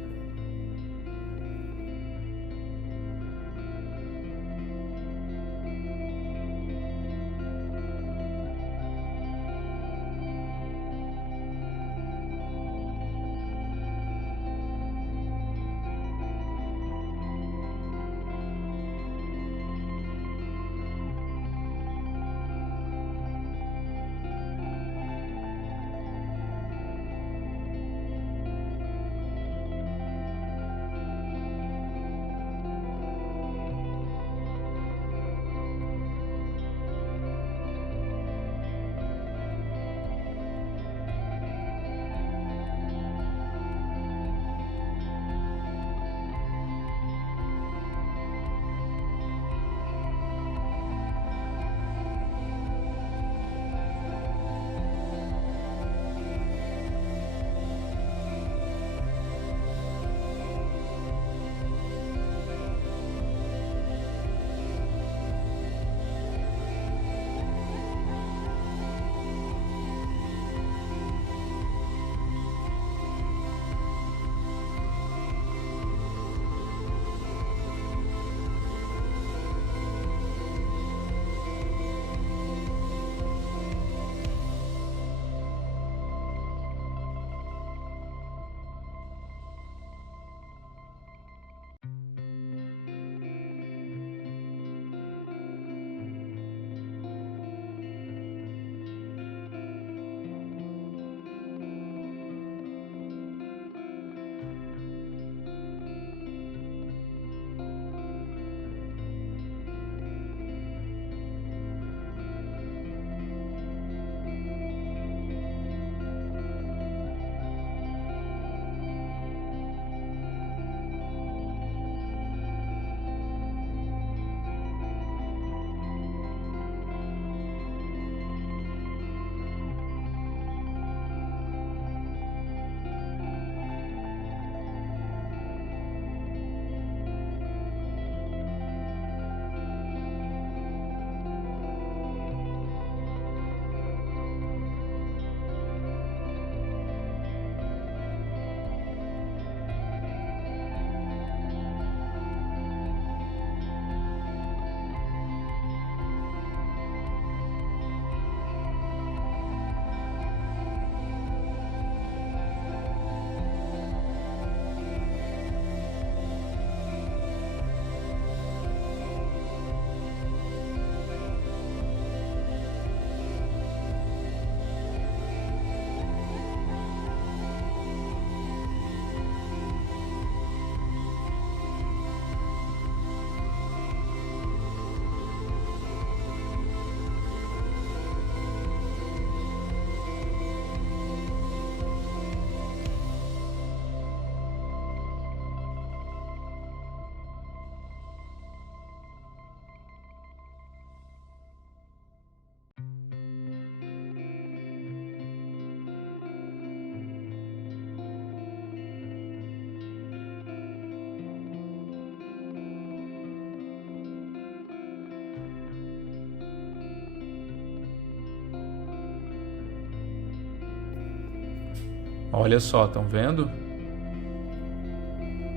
Olha só, estão vendo?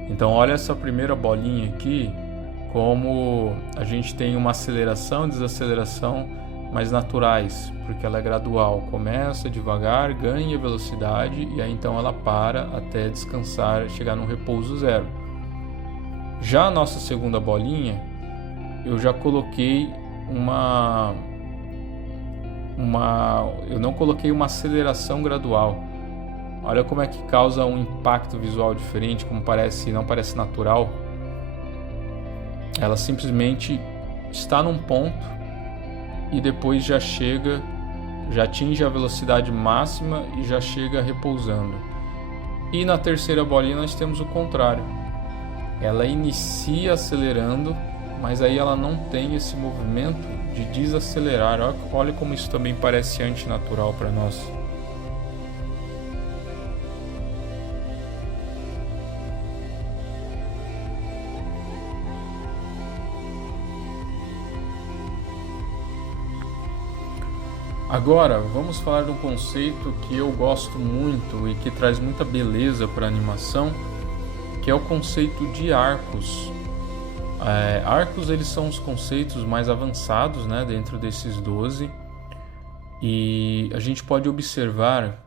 Então olha essa primeira bolinha aqui, como a gente tem uma aceleração e desaceleração mais naturais, porque ela é gradual, começa devagar, ganha velocidade e aí então ela para até descansar, chegar num repouso zero. Já a nossa segunda bolinha, eu já coloquei eu não coloquei uma aceleração gradual. Olha como é que causa um impacto visual diferente, como não parece natural. Ela simplesmente está num ponto e depois já atinge a velocidade máxima e já chega repousando. E na terceira bolinha nós temos o contrário. Ela inicia acelerando, mas aí ela não tem esse movimento de desacelerar. Olha como isso também parece antinatural para nós. Agora, vamos falar de um conceito que eu gosto muito e que traz muita beleza para a animação, que é o conceito de arcos. Arcos, eles são os conceitos mais avançados, né, dentro desses 12, e a gente pode observar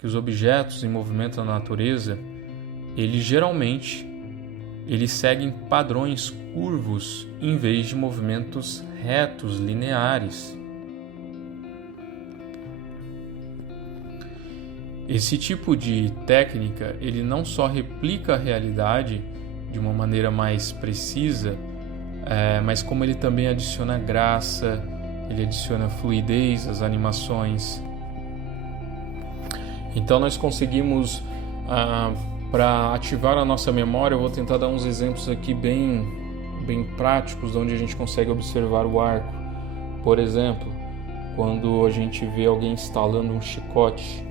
que os objetos em movimento na natureza, eles seguem padrões curvos em vez de movimentos retos, lineares. Esse tipo de técnica, ele não só replica a realidade de uma maneira mais precisa, mas como ele também adiciona graça, ele adiciona fluidez às animações. Então nós conseguimos, para ativar a nossa memória, eu vou tentar dar uns exemplos aqui bem práticos, onde a gente consegue observar o arco. Por exemplo, quando a gente vê alguém instalando um chicote,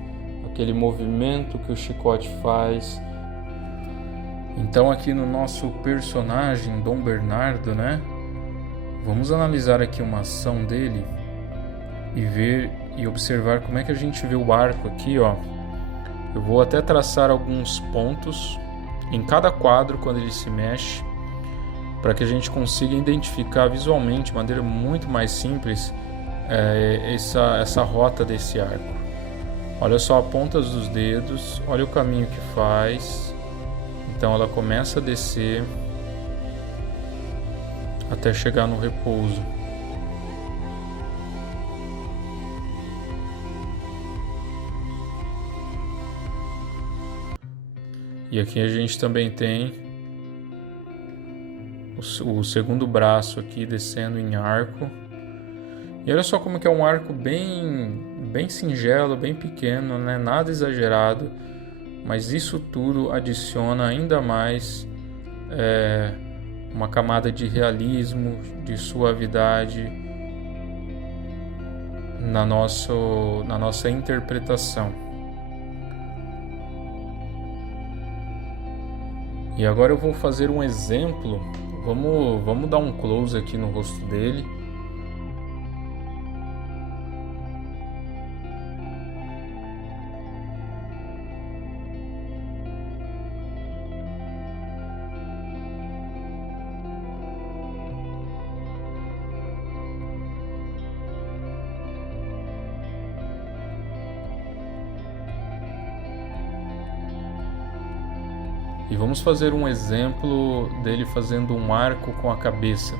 aquele movimento que o chicote faz. Então aqui no nosso personagem Dom Bernardo, né? Vamos analisar aqui uma ação dele e ver e observar como é que a gente vê o arco aqui, ó. Eu vou até traçar alguns pontos em cada quadro quando ele se mexe, para que a gente consiga identificar visualmente, de maneira muito mais simples, essa rota desse arco. Olha só as pontas dos dedos, olha o caminho que faz. Então ela começa a descer até chegar no repouso. E aqui a gente também tem o segundo braço aqui descendo em arco. E olha só como que é um arco bem singelo, bem pequeno, né? Nada exagerado, mas isso tudo adiciona ainda mais uma camada de realismo, de suavidade na nossa interpretação. E agora eu vou fazer um exemplo. Vamos dar um close aqui no rosto dele. E vamos fazer um exemplo dele fazendo um arco com a cabeça.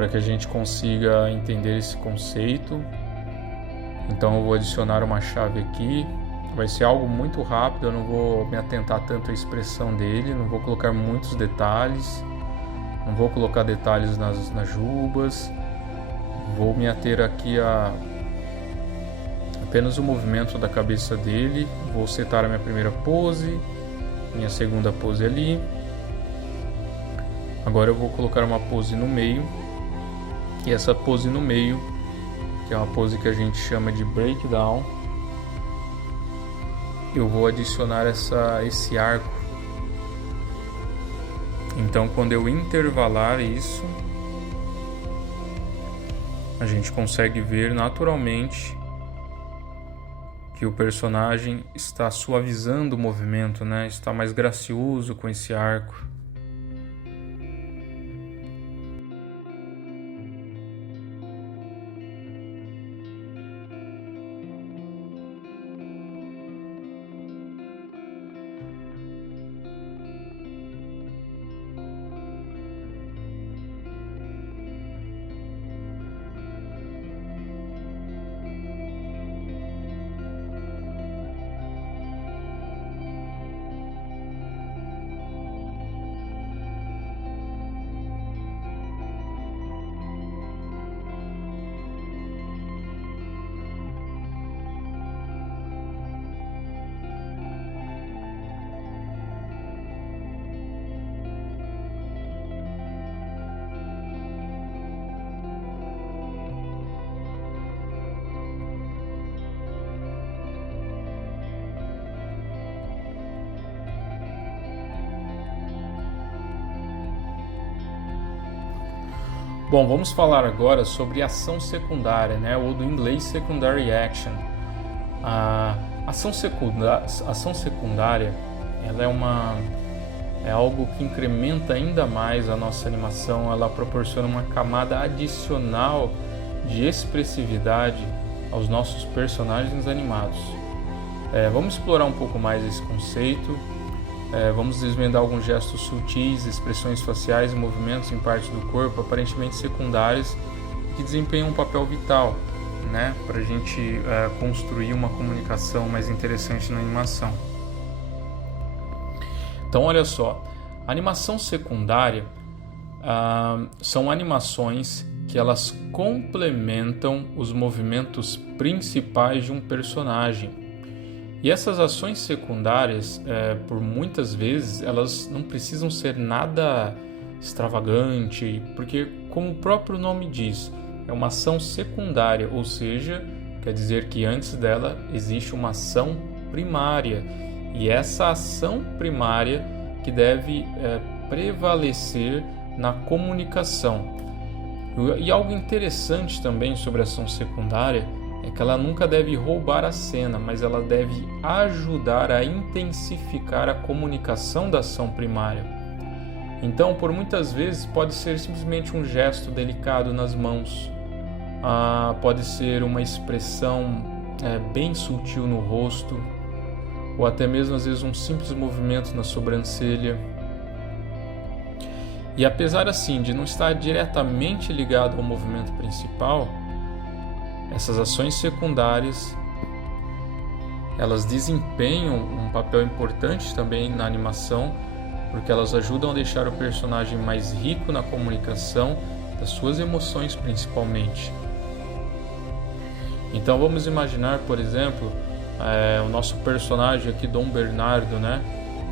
para que a gente consiga entender esse conceito. Então eu vou adicionar uma chave aqui. Vai ser algo muito rápido, eu não vou me atentar tanto à expressão dele, não vou colocar muitos detalhes, não vou colocar detalhes nas jubas, vou me ater aqui a apenas o movimento da cabeça dele. Vou setar a minha primeira pose, minha segunda pose ali. Agora eu vou colocar uma pose no meio, e essa pose no meio, que é uma pose que a gente chama de breakdown, eu vou adicionar esse arco. Então, quando eu intervalar isso, a gente consegue ver naturalmente que o personagem está suavizando o movimento, né? Está mais gracioso com esse arco. Bom, vamos falar agora sobre ação secundária, né? Ou do inglês secondary action. A ação secundária, ela é algo que incrementa ainda mais a nossa animação. Ela proporciona uma camada adicional de expressividade aos nossos personagens animados. Vamos explorar um pouco mais esse conceito. Vamos desvendar alguns gestos sutis, expressões faciais e movimentos em partes do corpo aparentemente secundárias que desempenham um papel vital, né, para a gente construir uma comunicação mais interessante na animação. Então, olha só, a animação secundária são animações que elas complementam os movimentos principais de um personagem. E essas ações secundárias, por muitas vezes, elas não precisam ser nada extravagante, porque, como o próprio nome diz, é uma ação secundária, ou seja, quer dizer que antes dela existe uma ação primária. E essa ação primária que deve prevalecer na comunicação. E algo interessante também sobre a ação secundária é que ela nunca deve roubar a cena, mas ela deve ajudar a intensificar a comunicação da ação primária. Então, por muitas vezes, pode ser simplesmente um gesto delicado nas mãos, pode ser uma expressão bem sutil no rosto, ou até mesmo, às vezes, um simples movimento na sobrancelha. E apesar, assim, de não estar diretamente ligado ao movimento principal, essas ações secundárias, elas desempenham um papel importante também na animação, porque elas ajudam a deixar o personagem mais rico na comunicação das suas emoções principalmente. Então vamos imaginar, por exemplo, o nosso personagem aqui, Dom Bernardo, né?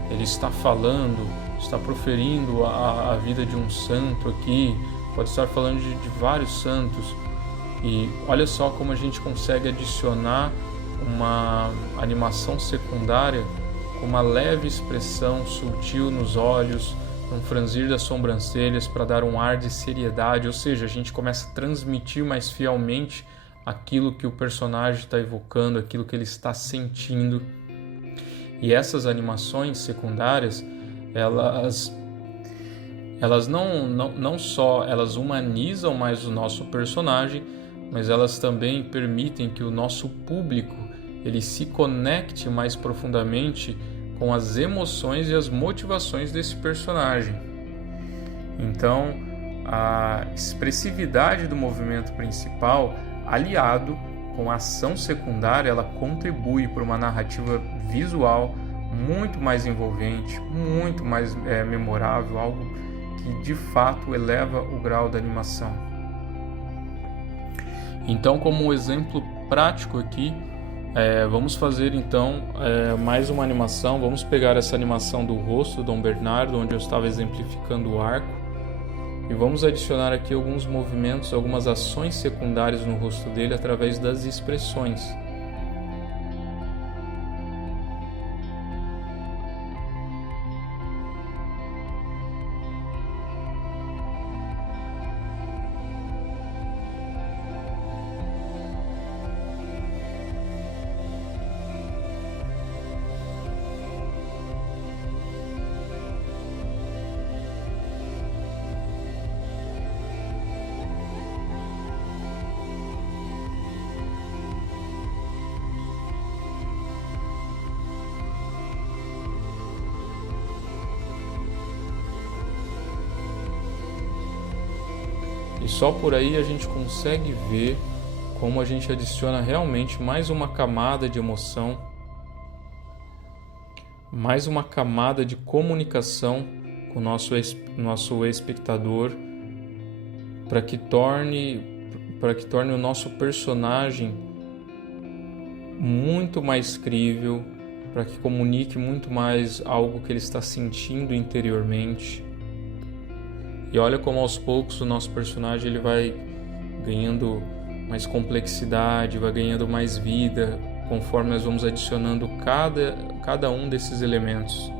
Ele está falando, está proferindo a vida de um santo aqui, pode estar falando de vários santos. E olha só como a gente consegue adicionar uma animação secundária com uma leve expressão sutil nos olhos, um franzir das sobrancelhas para dar um ar de seriedade, ou seja, a gente começa a transmitir mais fielmente aquilo que o personagem está evocando, aquilo que ele está sentindo. E essas animações secundárias, elas não só elas humanizam mais o nosso personagem, mas elas também permitem que o nosso público ele se conecte mais profundamente com as emoções e as motivações desse personagem. Então, a expressividade do movimento principal, aliado com a ação secundária, ela contribui para uma narrativa visual muito mais envolvente, muito mais memorável, algo que de fato eleva o grau da animação. Então, como um exemplo prático aqui, vamos fazer então mais uma animação. Vamos pegar essa animação do rosto do Dom Bernardo, onde eu estava exemplificando o arco, e vamos adicionar aqui alguns movimentos, algumas ações secundárias no rosto dele através das expressões. E só por aí a gente consegue ver como a gente adiciona realmente mais uma camada de emoção, mais uma camada de comunicação com o nosso espectador, para que torne o nosso personagem muito mais crível, para que comunique muito mais algo que ele está sentindo interiormente. E olha como aos poucos o nosso personagem ele vai ganhando mais complexidade, vai ganhando mais vida, conforme nós vamos adicionando cada um desses elementos.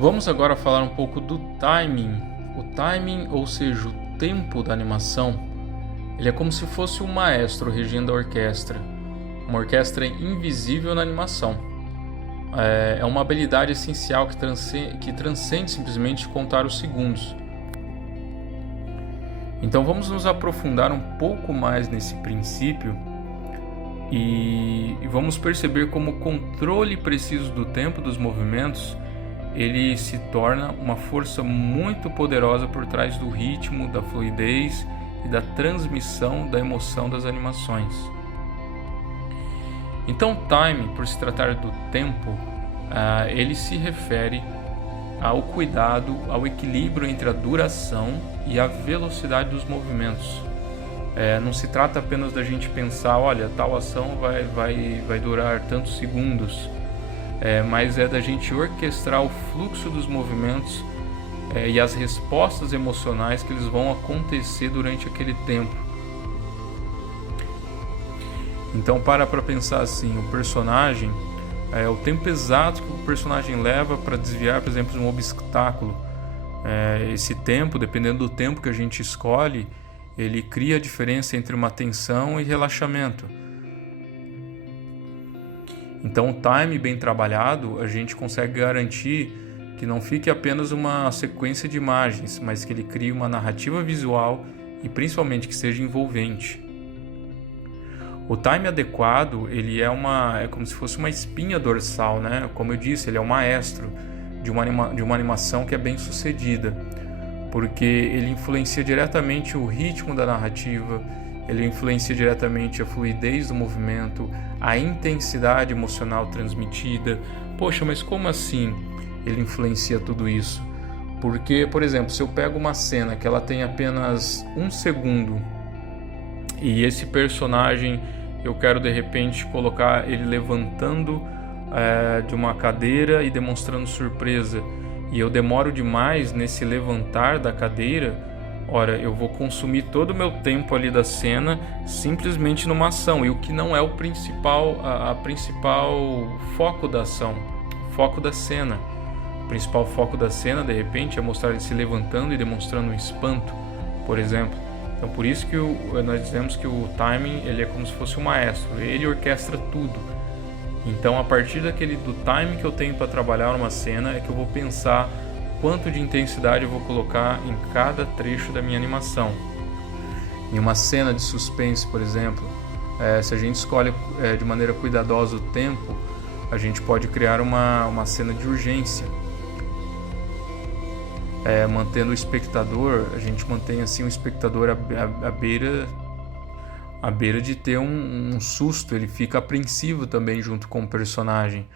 Vamos agora falar um pouco do timing. O timing, ou seja, o tempo da animação, ele é como se fosse um maestro regendo a orquestra. Uma orquestra invisível na animação. É uma habilidade essencial que transcende simplesmente contar os segundos. Então vamos nos aprofundar um pouco mais nesse princípio e vamos perceber como o controle preciso do tempo dos movimentos ele se torna uma força muito poderosa por trás do ritmo, da fluidez e da transmissão da emoção das animações. Então, time, por se tratar do tempo, ele se refere ao cuidado, ao equilíbrio entre a duração e a velocidade dos movimentos. Não se trata apenas da gente pensar, olha, tal ação vai durar tantos segundos, mas é da gente orquestrar o fluxo dos movimentos e as respostas emocionais que eles vão acontecer durante aquele tempo. Então para pensar assim, o personagem, o tempo exato que o personagem leva para desviar, por exemplo, de um obstáculo, Esse tempo, dependendo do tempo que a gente escolhe, ele cria a diferença entre uma tensão e relaxamento. Então, o time bem trabalhado, a gente consegue garantir que não fique apenas uma sequência de imagens, mas que ele crie uma narrativa visual e principalmente que seja envolvente. O time adequado, ele é como se fosse uma espinha dorsal, né? Como eu disse, ele é o maestro de uma animação que é bem sucedida, porque ele influencia diretamente o ritmo da narrativa, ele influencia diretamente a fluidez do movimento, a intensidade emocional transmitida. Poxa, mas como assim ele influencia tudo isso? Porque, por exemplo, se eu pego uma cena que ela tem apenas 1 segundo e esse personagem eu quero de repente colocar ele levantando de uma cadeira e demonstrando surpresa, e eu demoro demais nesse levantar da cadeira, ora, eu vou consumir todo o meu tempo ali da cena simplesmente numa ação, e o que não é o principal, a principal foco da ação, foco da cena. O principal foco da cena, de repente, é mostrar ele se levantando e demonstrando um espanto, por exemplo. Então, por isso que nós dizemos que o timing, ele é como se fosse um maestro, ele orquestra tudo. Então, a partir do timing que eu tenho para trabalhar uma cena, é que eu vou pensar quanto de intensidade eu vou colocar em cada trecho da minha animação. Em uma cena de suspense, por exemplo, se a gente escolhe de maneira cuidadosa o tempo, a gente pode criar uma cena de urgência. Mantendo o espectador, a gente mantém assim o espectador à beira de ter um susto, ele fica apreensivo também junto com o personagem.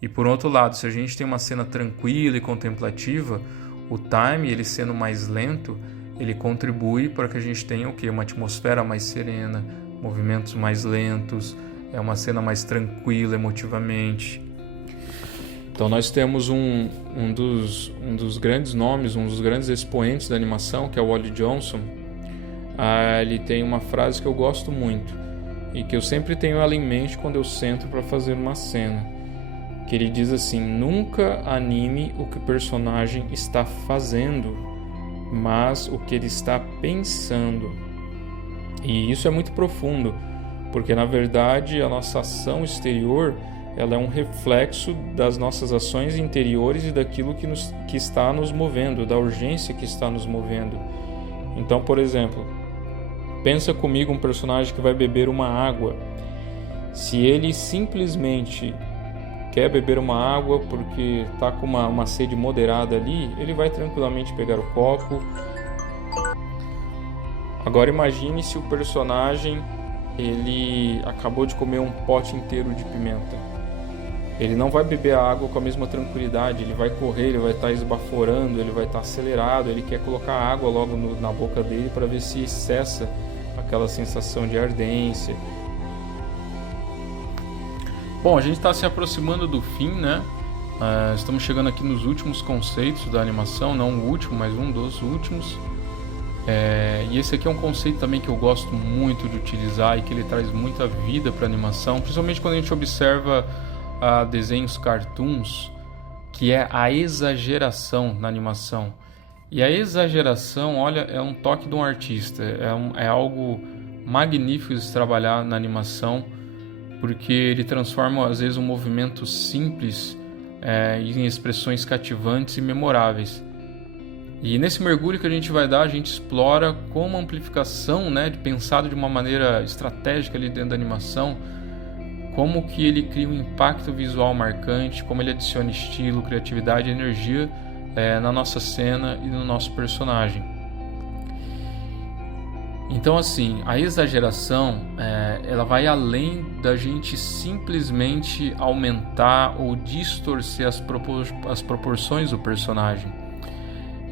E por outro lado, se a gente tem uma cena tranquila e contemplativa, o time, ele sendo mais lento, ele contribui para que a gente tenha uma atmosfera mais serena, movimentos mais lentos, uma cena mais tranquila emotivamente. Então nós temos um dos grandes nomes, um dos grandes expoentes da animação, que é o Wally Johnson. Ele tem uma frase que eu gosto muito e que eu sempre tenho ela em mente quando eu sento para fazer uma cena, que ele diz assim: nunca anime o que o personagem está fazendo, mas o que ele está pensando. E isso é muito profundo, porque na verdade a nossa ação exterior, ela é um reflexo das nossas ações interiores e daquilo que está nos movendo, da urgência que está nos movendo. Então, por exemplo, pensa comigo um personagem que vai beber uma água. Se ele simplesmente quer beber uma água porque está com uma sede moderada ali, ele vai tranquilamente pegar o copo. Agora imagine se o personagem ele acabou de comer um pote inteiro de pimenta. Ele não vai beber a água com a mesma tranquilidade, ele vai correr, ele vai estar esbaforando, ele vai estar acelerado, ele quer colocar água logo na boca dele para ver se cessa aquela sensação de ardência. Bom, a gente está se aproximando do fim, né? Estamos chegando aqui nos últimos conceitos da animação, não o último, mas um dos últimos. E esse aqui é um conceito também que eu gosto muito de utilizar e que ele traz muita vida para a animação, principalmente quando a gente observa desenhos cartoons, que é a exageração na animação. E a exageração, olha, é um toque de um artista, é algo magnífico de se trabalhar na animação, porque ele transforma às vezes um movimento simples em expressões cativantes e memoráveis. E nesse mergulho que a gente vai dar, a gente explora como a amplificação, né, pensado de uma maneira estratégica ali dentro da animação, como que ele cria um impacto visual marcante, como ele adiciona estilo, criatividade e energia na nossa cena e no nosso personagem. Então, assim, a exageração ela vai além da gente simplesmente aumentar ou distorcer as proporções do personagem.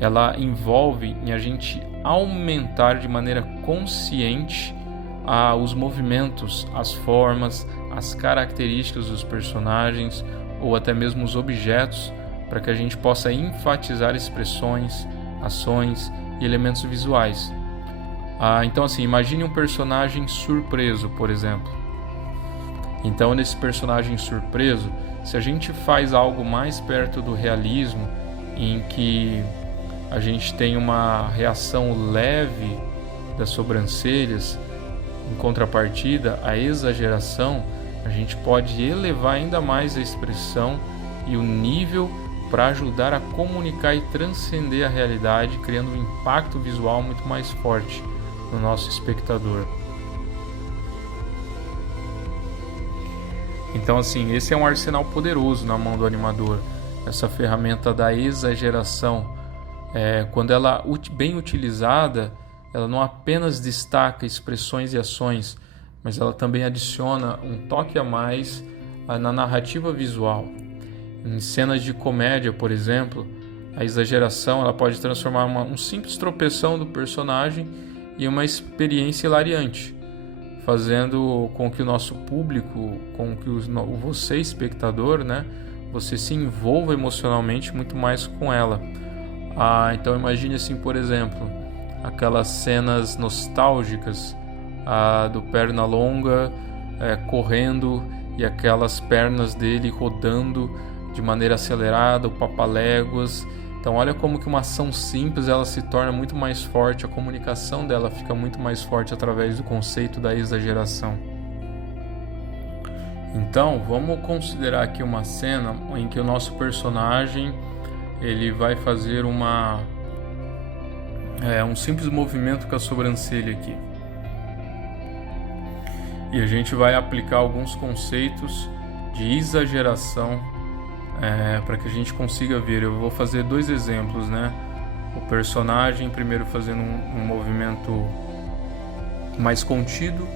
Ela envolve em a gente aumentar de maneira consciente os movimentos, as formas, as características dos personagens ou até mesmo os objetos, para que a gente possa enfatizar expressões, ações e elementos visuais. Então, assim, imagine um personagem surpreso, por exemplo. Então, nesse personagem surpreso, se a gente faz algo mais perto do realismo, em que a gente tem uma reação leve das sobrancelhas, em contrapartida, a exageração, a gente pode elevar ainda mais a expressão e o nível para ajudar a comunicar e transcender a realidade, criando um impacto visual muito mais forte no nosso espectador. Então, assim, esse é um arsenal poderoso na mão do animador. Essa ferramenta da exageração, quando ela bem utilizada, ela não apenas destaca expressões e ações, mas ela também adiciona um toque a mais na narrativa visual. Em cenas de comédia, por exemplo, a exageração ela pode transformar um simples tropeção do personagem em uma experiência hilariante, fazendo com que o nosso público, com que você, espectador, né, você se envolva emocionalmente muito mais com ela. Então imagine assim, por exemplo, aquelas cenas nostálgicas do Pernalonga correndo e aquelas pernas dele rodando de maneira acelerada, o Papaléguas. Então olha como que uma ação simples ela se torna muito mais forte, a comunicação dela fica muito mais forte através do conceito da exageração. Então vamos considerar aqui uma cena em que o nosso personagem ele vai fazer um simples movimento com a sobrancelha aqui. E a gente vai aplicar alguns conceitos de exageração para que a gente consiga ver. Eu vou fazer 2 exemplos, né? O personagem primeiro fazendo um movimento mais contido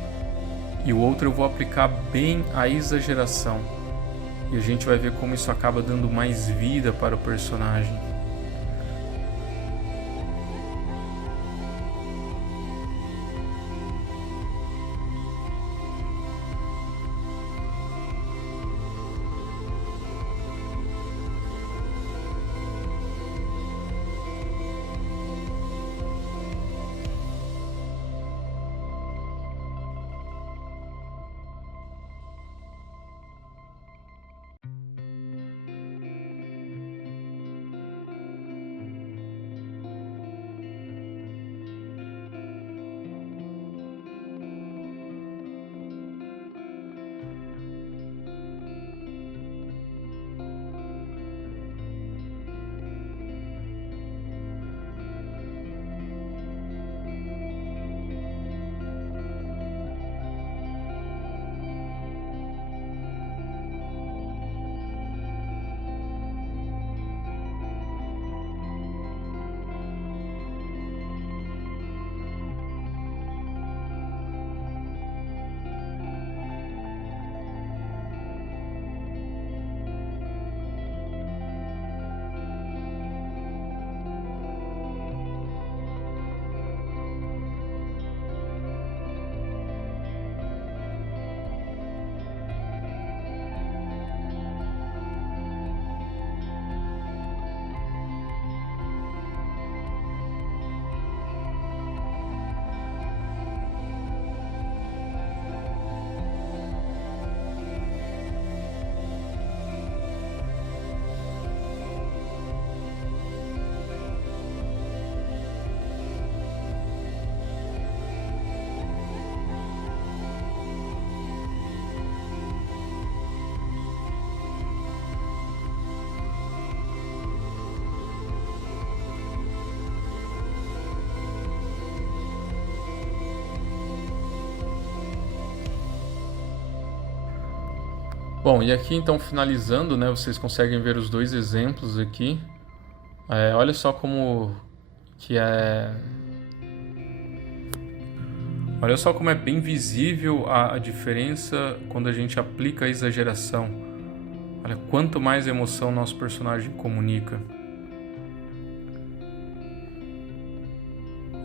e o outro eu vou aplicar bem a exageração. E a gente vai ver como isso acaba dando mais vida para o personagem. Bom, e aqui então finalizando, né, vocês conseguem ver os 2 exemplos aqui. Olha só como que olha só como é bem visível a diferença quando a gente aplica a exageração. Olha quanto mais emoção nosso personagem comunica.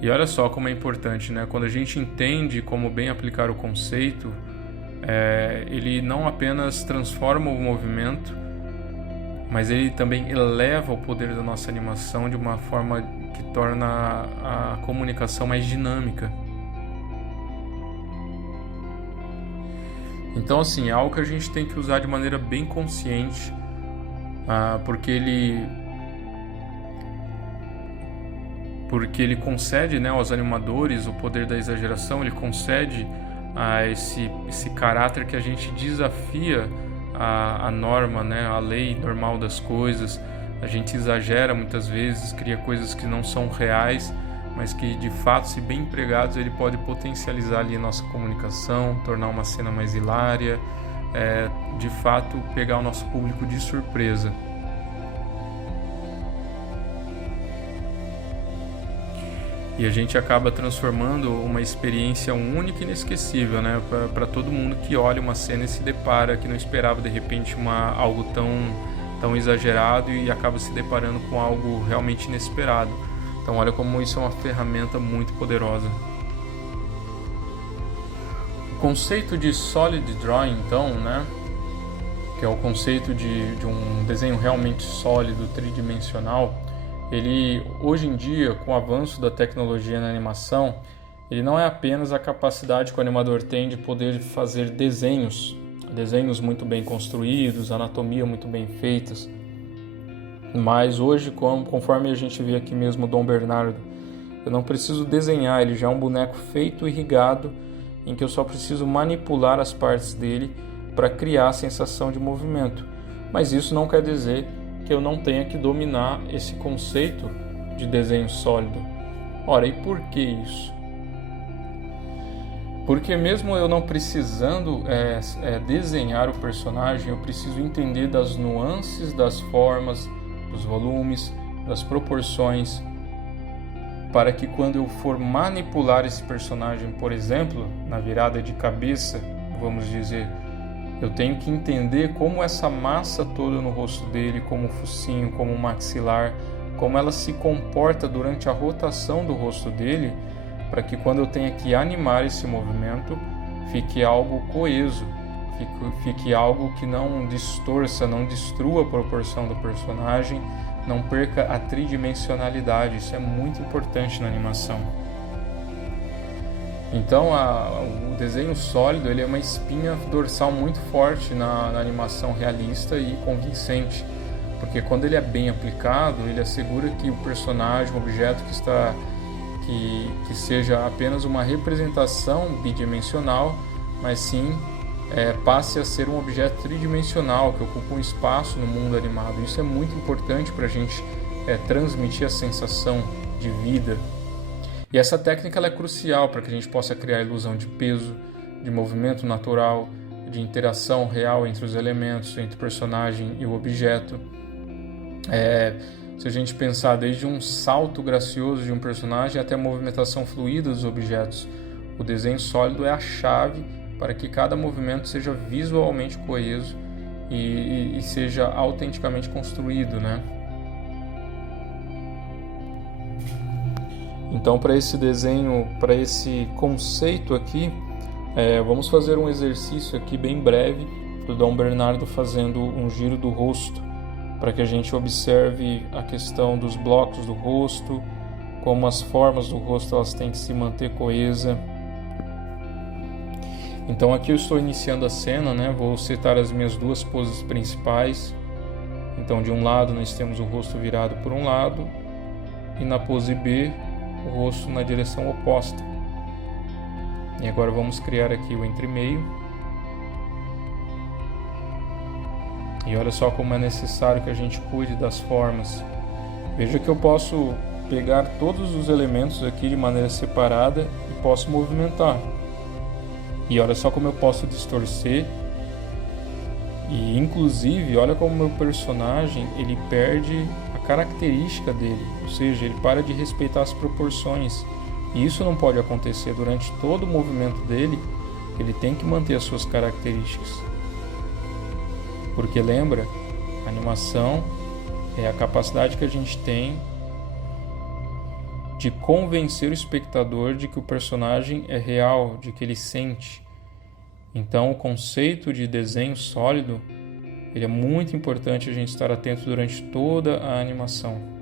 E olha só como é importante, né? Quando a gente entende como bem aplicar o conceito, ele não apenas transforma o movimento, mas ele também eleva o poder da nossa animação de uma forma que torna a comunicação mais dinâmica. Então, assim, é algo que a gente tem que usar de maneira bem consciente, porque ele porque ele concede, né, aos animadores o poder da exageração, ele concede a esse caráter que a gente desafia a norma, né, a lei normal das coisas. A gente exagera muitas vezes, cria coisas que não são reais, mas que de fato, se bem empregados, ele pode potencializar ali a nossa comunicação, tornar uma cena mais hilária, de fato pegar o nosso público de surpresa. E a gente acaba transformando uma experiência única e inesquecível, né, para todo mundo que olha uma cena e se depara, que não esperava de repente algo tão exagerado e acaba se deparando com algo realmente inesperado. Então olha como isso é uma ferramenta muito poderosa. O conceito de Solid Drawing, então, né, que é o conceito de um desenho realmente sólido, tridimensional, ele, hoje em dia, com o avanço da tecnologia na animação, ele não é apenas a capacidade que o animador tem de poder fazer desenhos muito bem construídos, anatomia muito bem feitas, mas hoje, conforme a gente vê aqui mesmo o Dom Bernardo, eu não preciso desenhar, ele já é um boneco feito e irrigado, em que eu só preciso manipular as partes dele para criar a sensação de movimento. Mas isso não quer dizer que eu não tenha que dominar esse conceito de desenho sólido. Ora, e por que isso? Porque mesmo eu não precisando desenhar o personagem, eu preciso entender das nuances, das formas, dos volumes, das proporções, para que quando eu for manipular esse personagem, por exemplo, na virada de cabeça, vamos dizer, eu tenho que entender como essa massa toda no rosto dele, como o focinho, como o maxilar, como ela se comporta durante a rotação do rosto dele, para que quando eu tenha que animar esse movimento, fique algo coeso, fique algo que não distorça, não destrua a proporção do personagem, não perca a tridimensionalidade. Isso é muito importante na animação. Então, o desenho sólido ele é uma espinha dorsal muito forte na animação realista e convincente, porque quando ele é bem aplicado, ele assegura que o personagem, o objeto que seja apenas uma representação bidimensional, mas sim passe a ser um objeto tridimensional, que ocupa um espaço no mundo animado. Isso é muito importante para a gente transmitir a sensação de vida. E essa técnica ela é crucial para que a gente possa criar a ilusão de peso, de movimento natural, de interação real entre os elementos, entre o personagem e o objeto. Se a gente pensar desde um salto gracioso de um personagem até a movimentação fluida dos objetos, o desenho sólido é a chave para que cada movimento seja visualmente coeso e seja autenticamente construído, né? Então, para esse desenho, para esse conceito aqui, vamos fazer um exercício aqui bem breve do Dom Bernardo fazendo um giro do rosto, para que a gente observe a questão dos blocos do rosto, como as formas do rosto elas têm que se manter coesa. Então aqui eu estou iniciando a cena, né? Vou setar as minhas duas poses principais. Então de um lado nós temos o rosto virado por um lado e na pose B o rosto na direção oposta. E agora vamos criar aqui o entremeio. E olha só como é necessário que a gente cuide das formas. Veja que eu posso pegar todos os elementos aqui de maneira separada e posso movimentar. E olha só como eu posso distorcer. E inclusive, olha como o meu personagem ele perde a característica dele. Ou seja, ele para de respeitar as proporções. E isso não pode acontecer durante todo o movimento dele. Ele tem que manter as suas características. Porque lembra, a animação é a capacidade que a gente tem de convencer o espectador de que o personagem é real, de que ele sente. Então, o conceito de desenho sólido, ele é muito importante a gente estar atento durante toda a animação.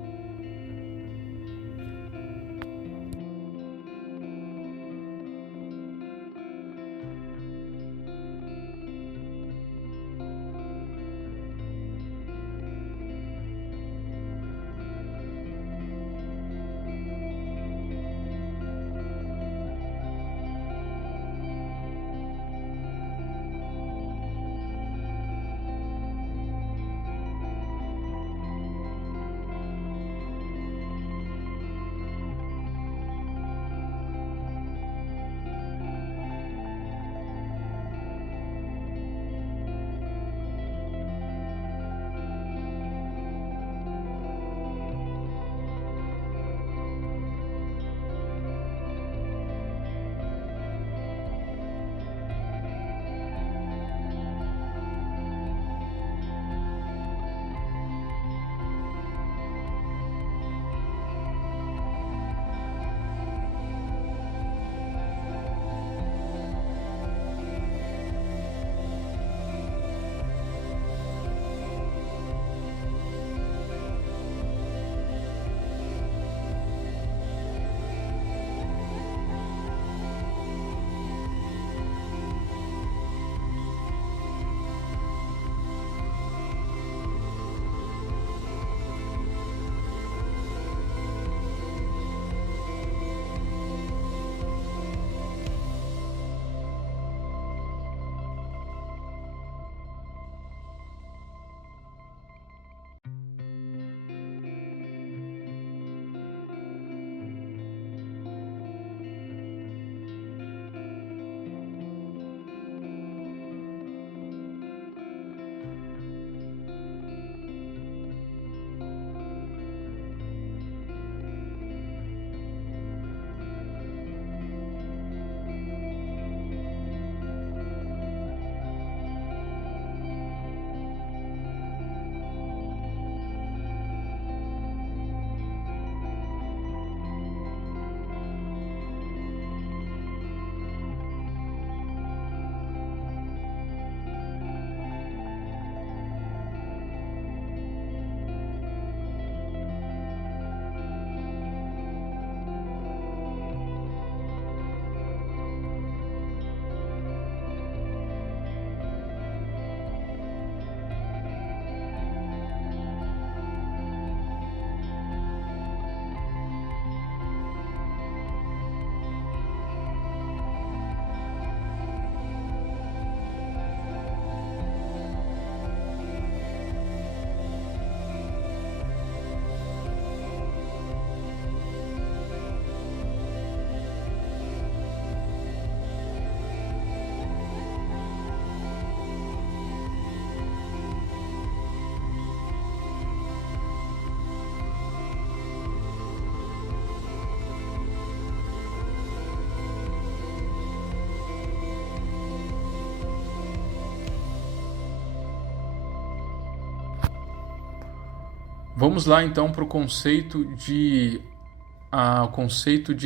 Vamos lá então para o conceito de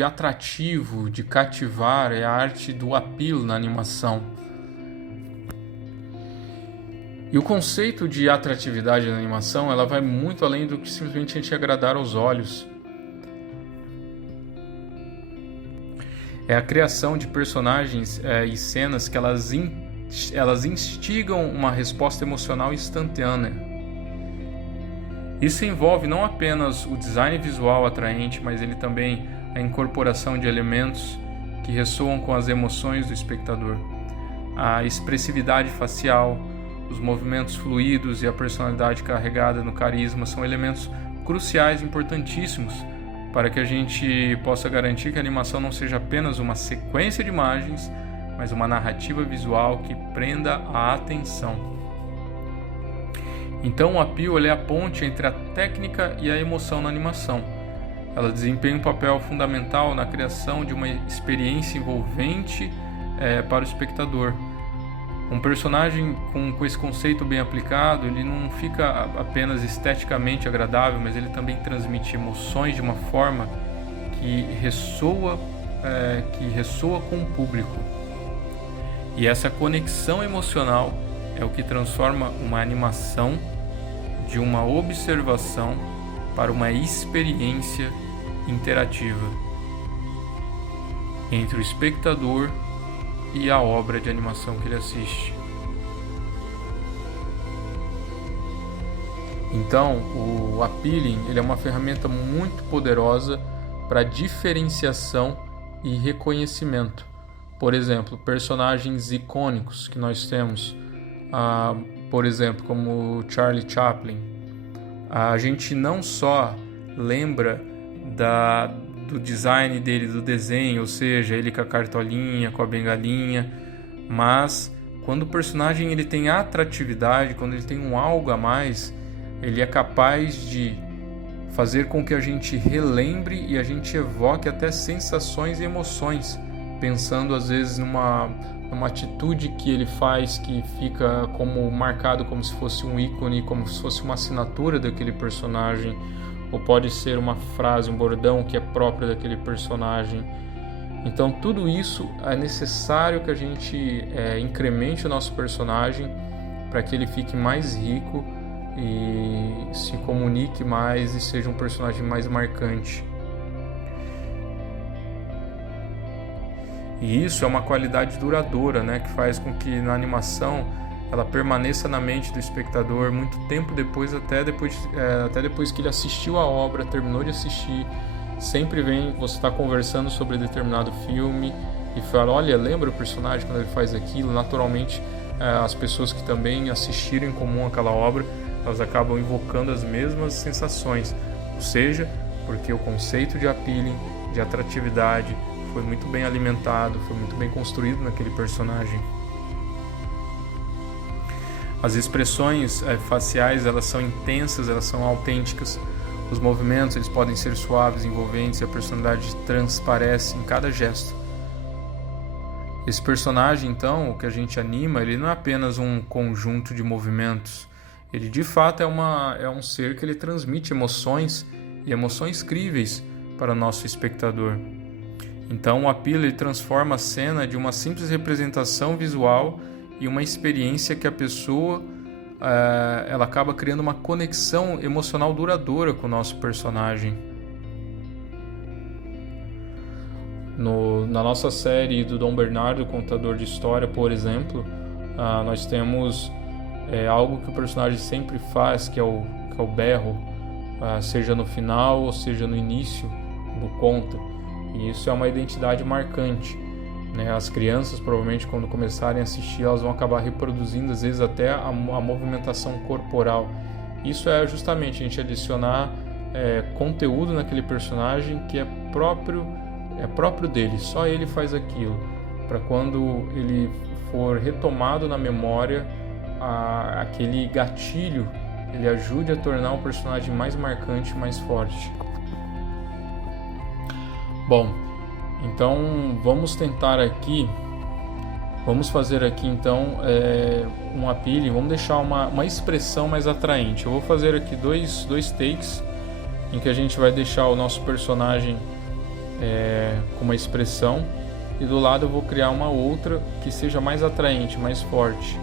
atrativo, de cativar, é a arte do appeal na animação. E o conceito de atratividade na animação, ela vai muito além do que simplesmente a gente agradar aos olhos. É a criação de personagens e cenas que elas instigam uma resposta emocional instantânea. Isso envolve não apenas o design visual atraente, mas ele também a incorporação de elementos que ressoam com as emoções do espectador. A expressividade facial, os movimentos fluidos e a personalidade carregada no carisma são elementos cruciais e importantíssimos para que a gente possa garantir que a animação não seja apenas uma sequência de imagens, mas uma narrativa visual que prenda a atenção. Então o appeal é a ponte entre a técnica e a emoção na animação. Ela desempenha um papel fundamental na criação de uma experiência envolvente para o espectador. Um personagem com esse conceito bem aplicado, ele não fica apenas esteticamente agradável, mas ele também transmite emoções de uma forma que ressoa com o público. E essa conexão emocional é o que transforma uma animação de uma observação para uma experiência interativa entre o espectador e a obra de animação que ele assiste. Então, o appealing, ele é uma ferramenta muito poderosa para diferenciação e reconhecimento. Por exemplo, personagens icônicos que nós temos, por exemplo, como Charlie Chaplin. A gente não só lembra do design dele, do desenho, ou seja, ele com a cartolinha, com a bengalinha, mas quando o personagem ele tem atratividade, quando ele tem um algo a mais, ele é capaz de fazer com que a gente relembre e a gente evoque até sensações e emoções, pensando às vezes numa atitude que ele faz que fica como marcado como se fosse um ícone, como se fosse uma assinatura daquele personagem, ou pode ser uma frase, um bordão que é próprio daquele personagem. Então tudo isso é necessário que a gente incremente o nosso personagem para que ele fique mais rico e se comunique mais e seja um personagem mais marcante. E isso é uma qualidade duradoura, né, que faz com que na animação ela permaneça na mente do espectador muito tempo depois, até depois que ele assistiu a obra, terminou de assistir. Sempre vem, você está conversando sobre determinado filme e fala, olha, lembra o personagem quando ele faz aquilo? Naturalmente, as pessoas que também assistiram em comum aquela obra, elas acabam invocando as mesmas sensações. Ou seja, porque o conceito de appealing, de atratividade, foi muito bem alimentado, foi muito bem construído naquele personagem. As expressões faciais, elas são intensas, elas são autênticas. Os movimentos, eles podem ser suaves, envolventes, e a personalidade transparece em cada gesto. Esse personagem, então, o que a gente anima, ele não é apenas um conjunto de movimentos. Ele, de fato, é um ser que ele transmite emoções, e emoções críveis para o nosso espectador. Então, o appeal ele transforma a cena de uma simples representação visual e uma experiência que a pessoa ela acaba criando uma conexão emocional duradoura com o nosso personagem. Na nossa série do Dom Bernardo, contador de história, por exemplo, nós temos algo que o personagem sempre faz, que é o berro, seja no final ou seja no início do conto. E isso é uma identidade marcante, né? As crianças, provavelmente, quando começarem a assistir, elas vão acabar reproduzindo, às vezes, até a movimentação corporal. Isso é justamente a gente adicionar conteúdo naquele personagem que é próprio dele, só ele faz aquilo, para quando ele for retomado na memória, aquele gatilho, ele ajude a tornar o personagem mais marcante, mais forte. Bom, então vamos tentar aqui Vamos fazer aqui então um appealing, vamos deixar uma expressão mais atraente. Eu vou fazer aqui dois takes em que a gente vai deixar o nosso personagem com uma expressão, e do lado eu vou criar uma outra que seja mais atraente, mais forte.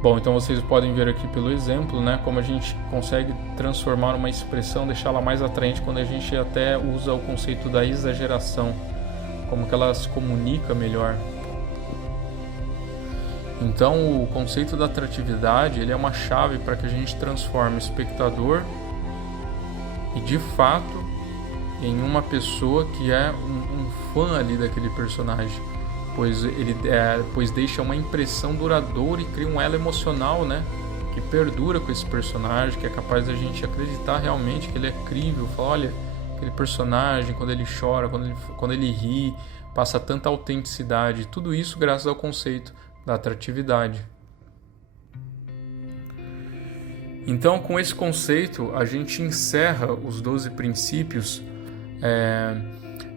Bom, então vocês podem ver aqui pelo exemplo, né, como a gente consegue transformar uma expressão, deixá-la mais atraente quando a gente até usa o conceito da exageração, como que ela se comunica melhor. Então, o conceito da atratividade, ele é uma chave para que a gente transforme o espectador e, de fato, em uma pessoa que é um fã ali daquele personagem. Pois deixa uma impressão duradoura e cria um elo emocional, né, que perdura com esse personagem, que é capaz da gente acreditar realmente que ele é crível. Fala, olha, aquele personagem, quando ele chora, quando ele ri, passa tanta autenticidade. Tudo isso graças ao conceito da atratividade. Então, com esse conceito, a gente encerra os 12 princípios,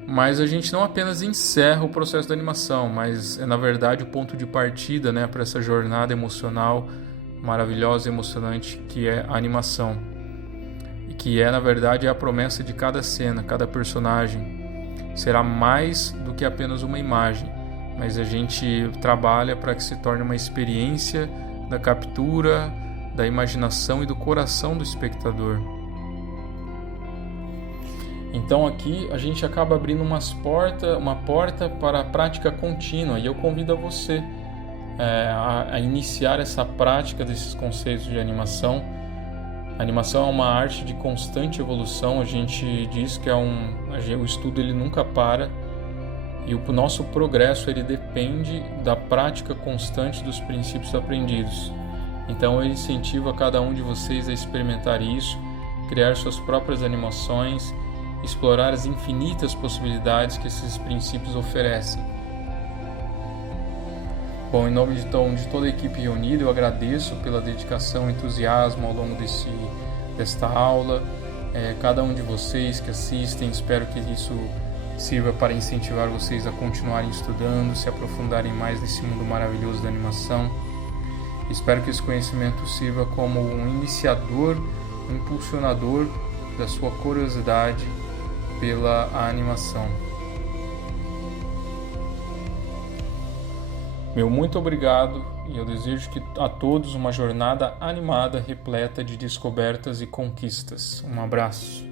mas a gente não apenas encerra o processo da animação, mas é na verdade o ponto de partida, né, para essa jornada emocional maravilhosa e emocionante que é a animação, e que na verdade a promessa de cada cena, cada personagem será mais do que apenas uma imagem, mas a gente trabalha para que se torne uma experiência da captura, da imaginação e do coração do espectador. Então aqui a gente acaba abrindo uma porta para a prática contínua, e eu convido a você a iniciar essa prática desses conceitos de animação. A animação é uma arte de constante evolução. A gente diz que o estudo ele nunca para, e o nosso progresso ele depende da prática constante dos princípios aprendidos. Então eu incentivo a cada um de vocês a experimentar isso, criar suas próprias animações, explorar as infinitas possibilidades que esses princípios oferecem. Bom, em nome de toda a equipe reunida, eu agradeço pela dedicação e entusiasmo ao longo desta aula. Cada um de vocês que assistem, espero que isso sirva para incentivar vocês a continuarem estudando, se aprofundarem mais nesse mundo maravilhoso da animação. Espero que esse conhecimento sirva como um iniciador, um impulsionador da sua curiosidade pela animação. Meu muito obrigado, e eu desejo a todos uma jornada animada, repleta de descobertas e conquistas. Um abraço.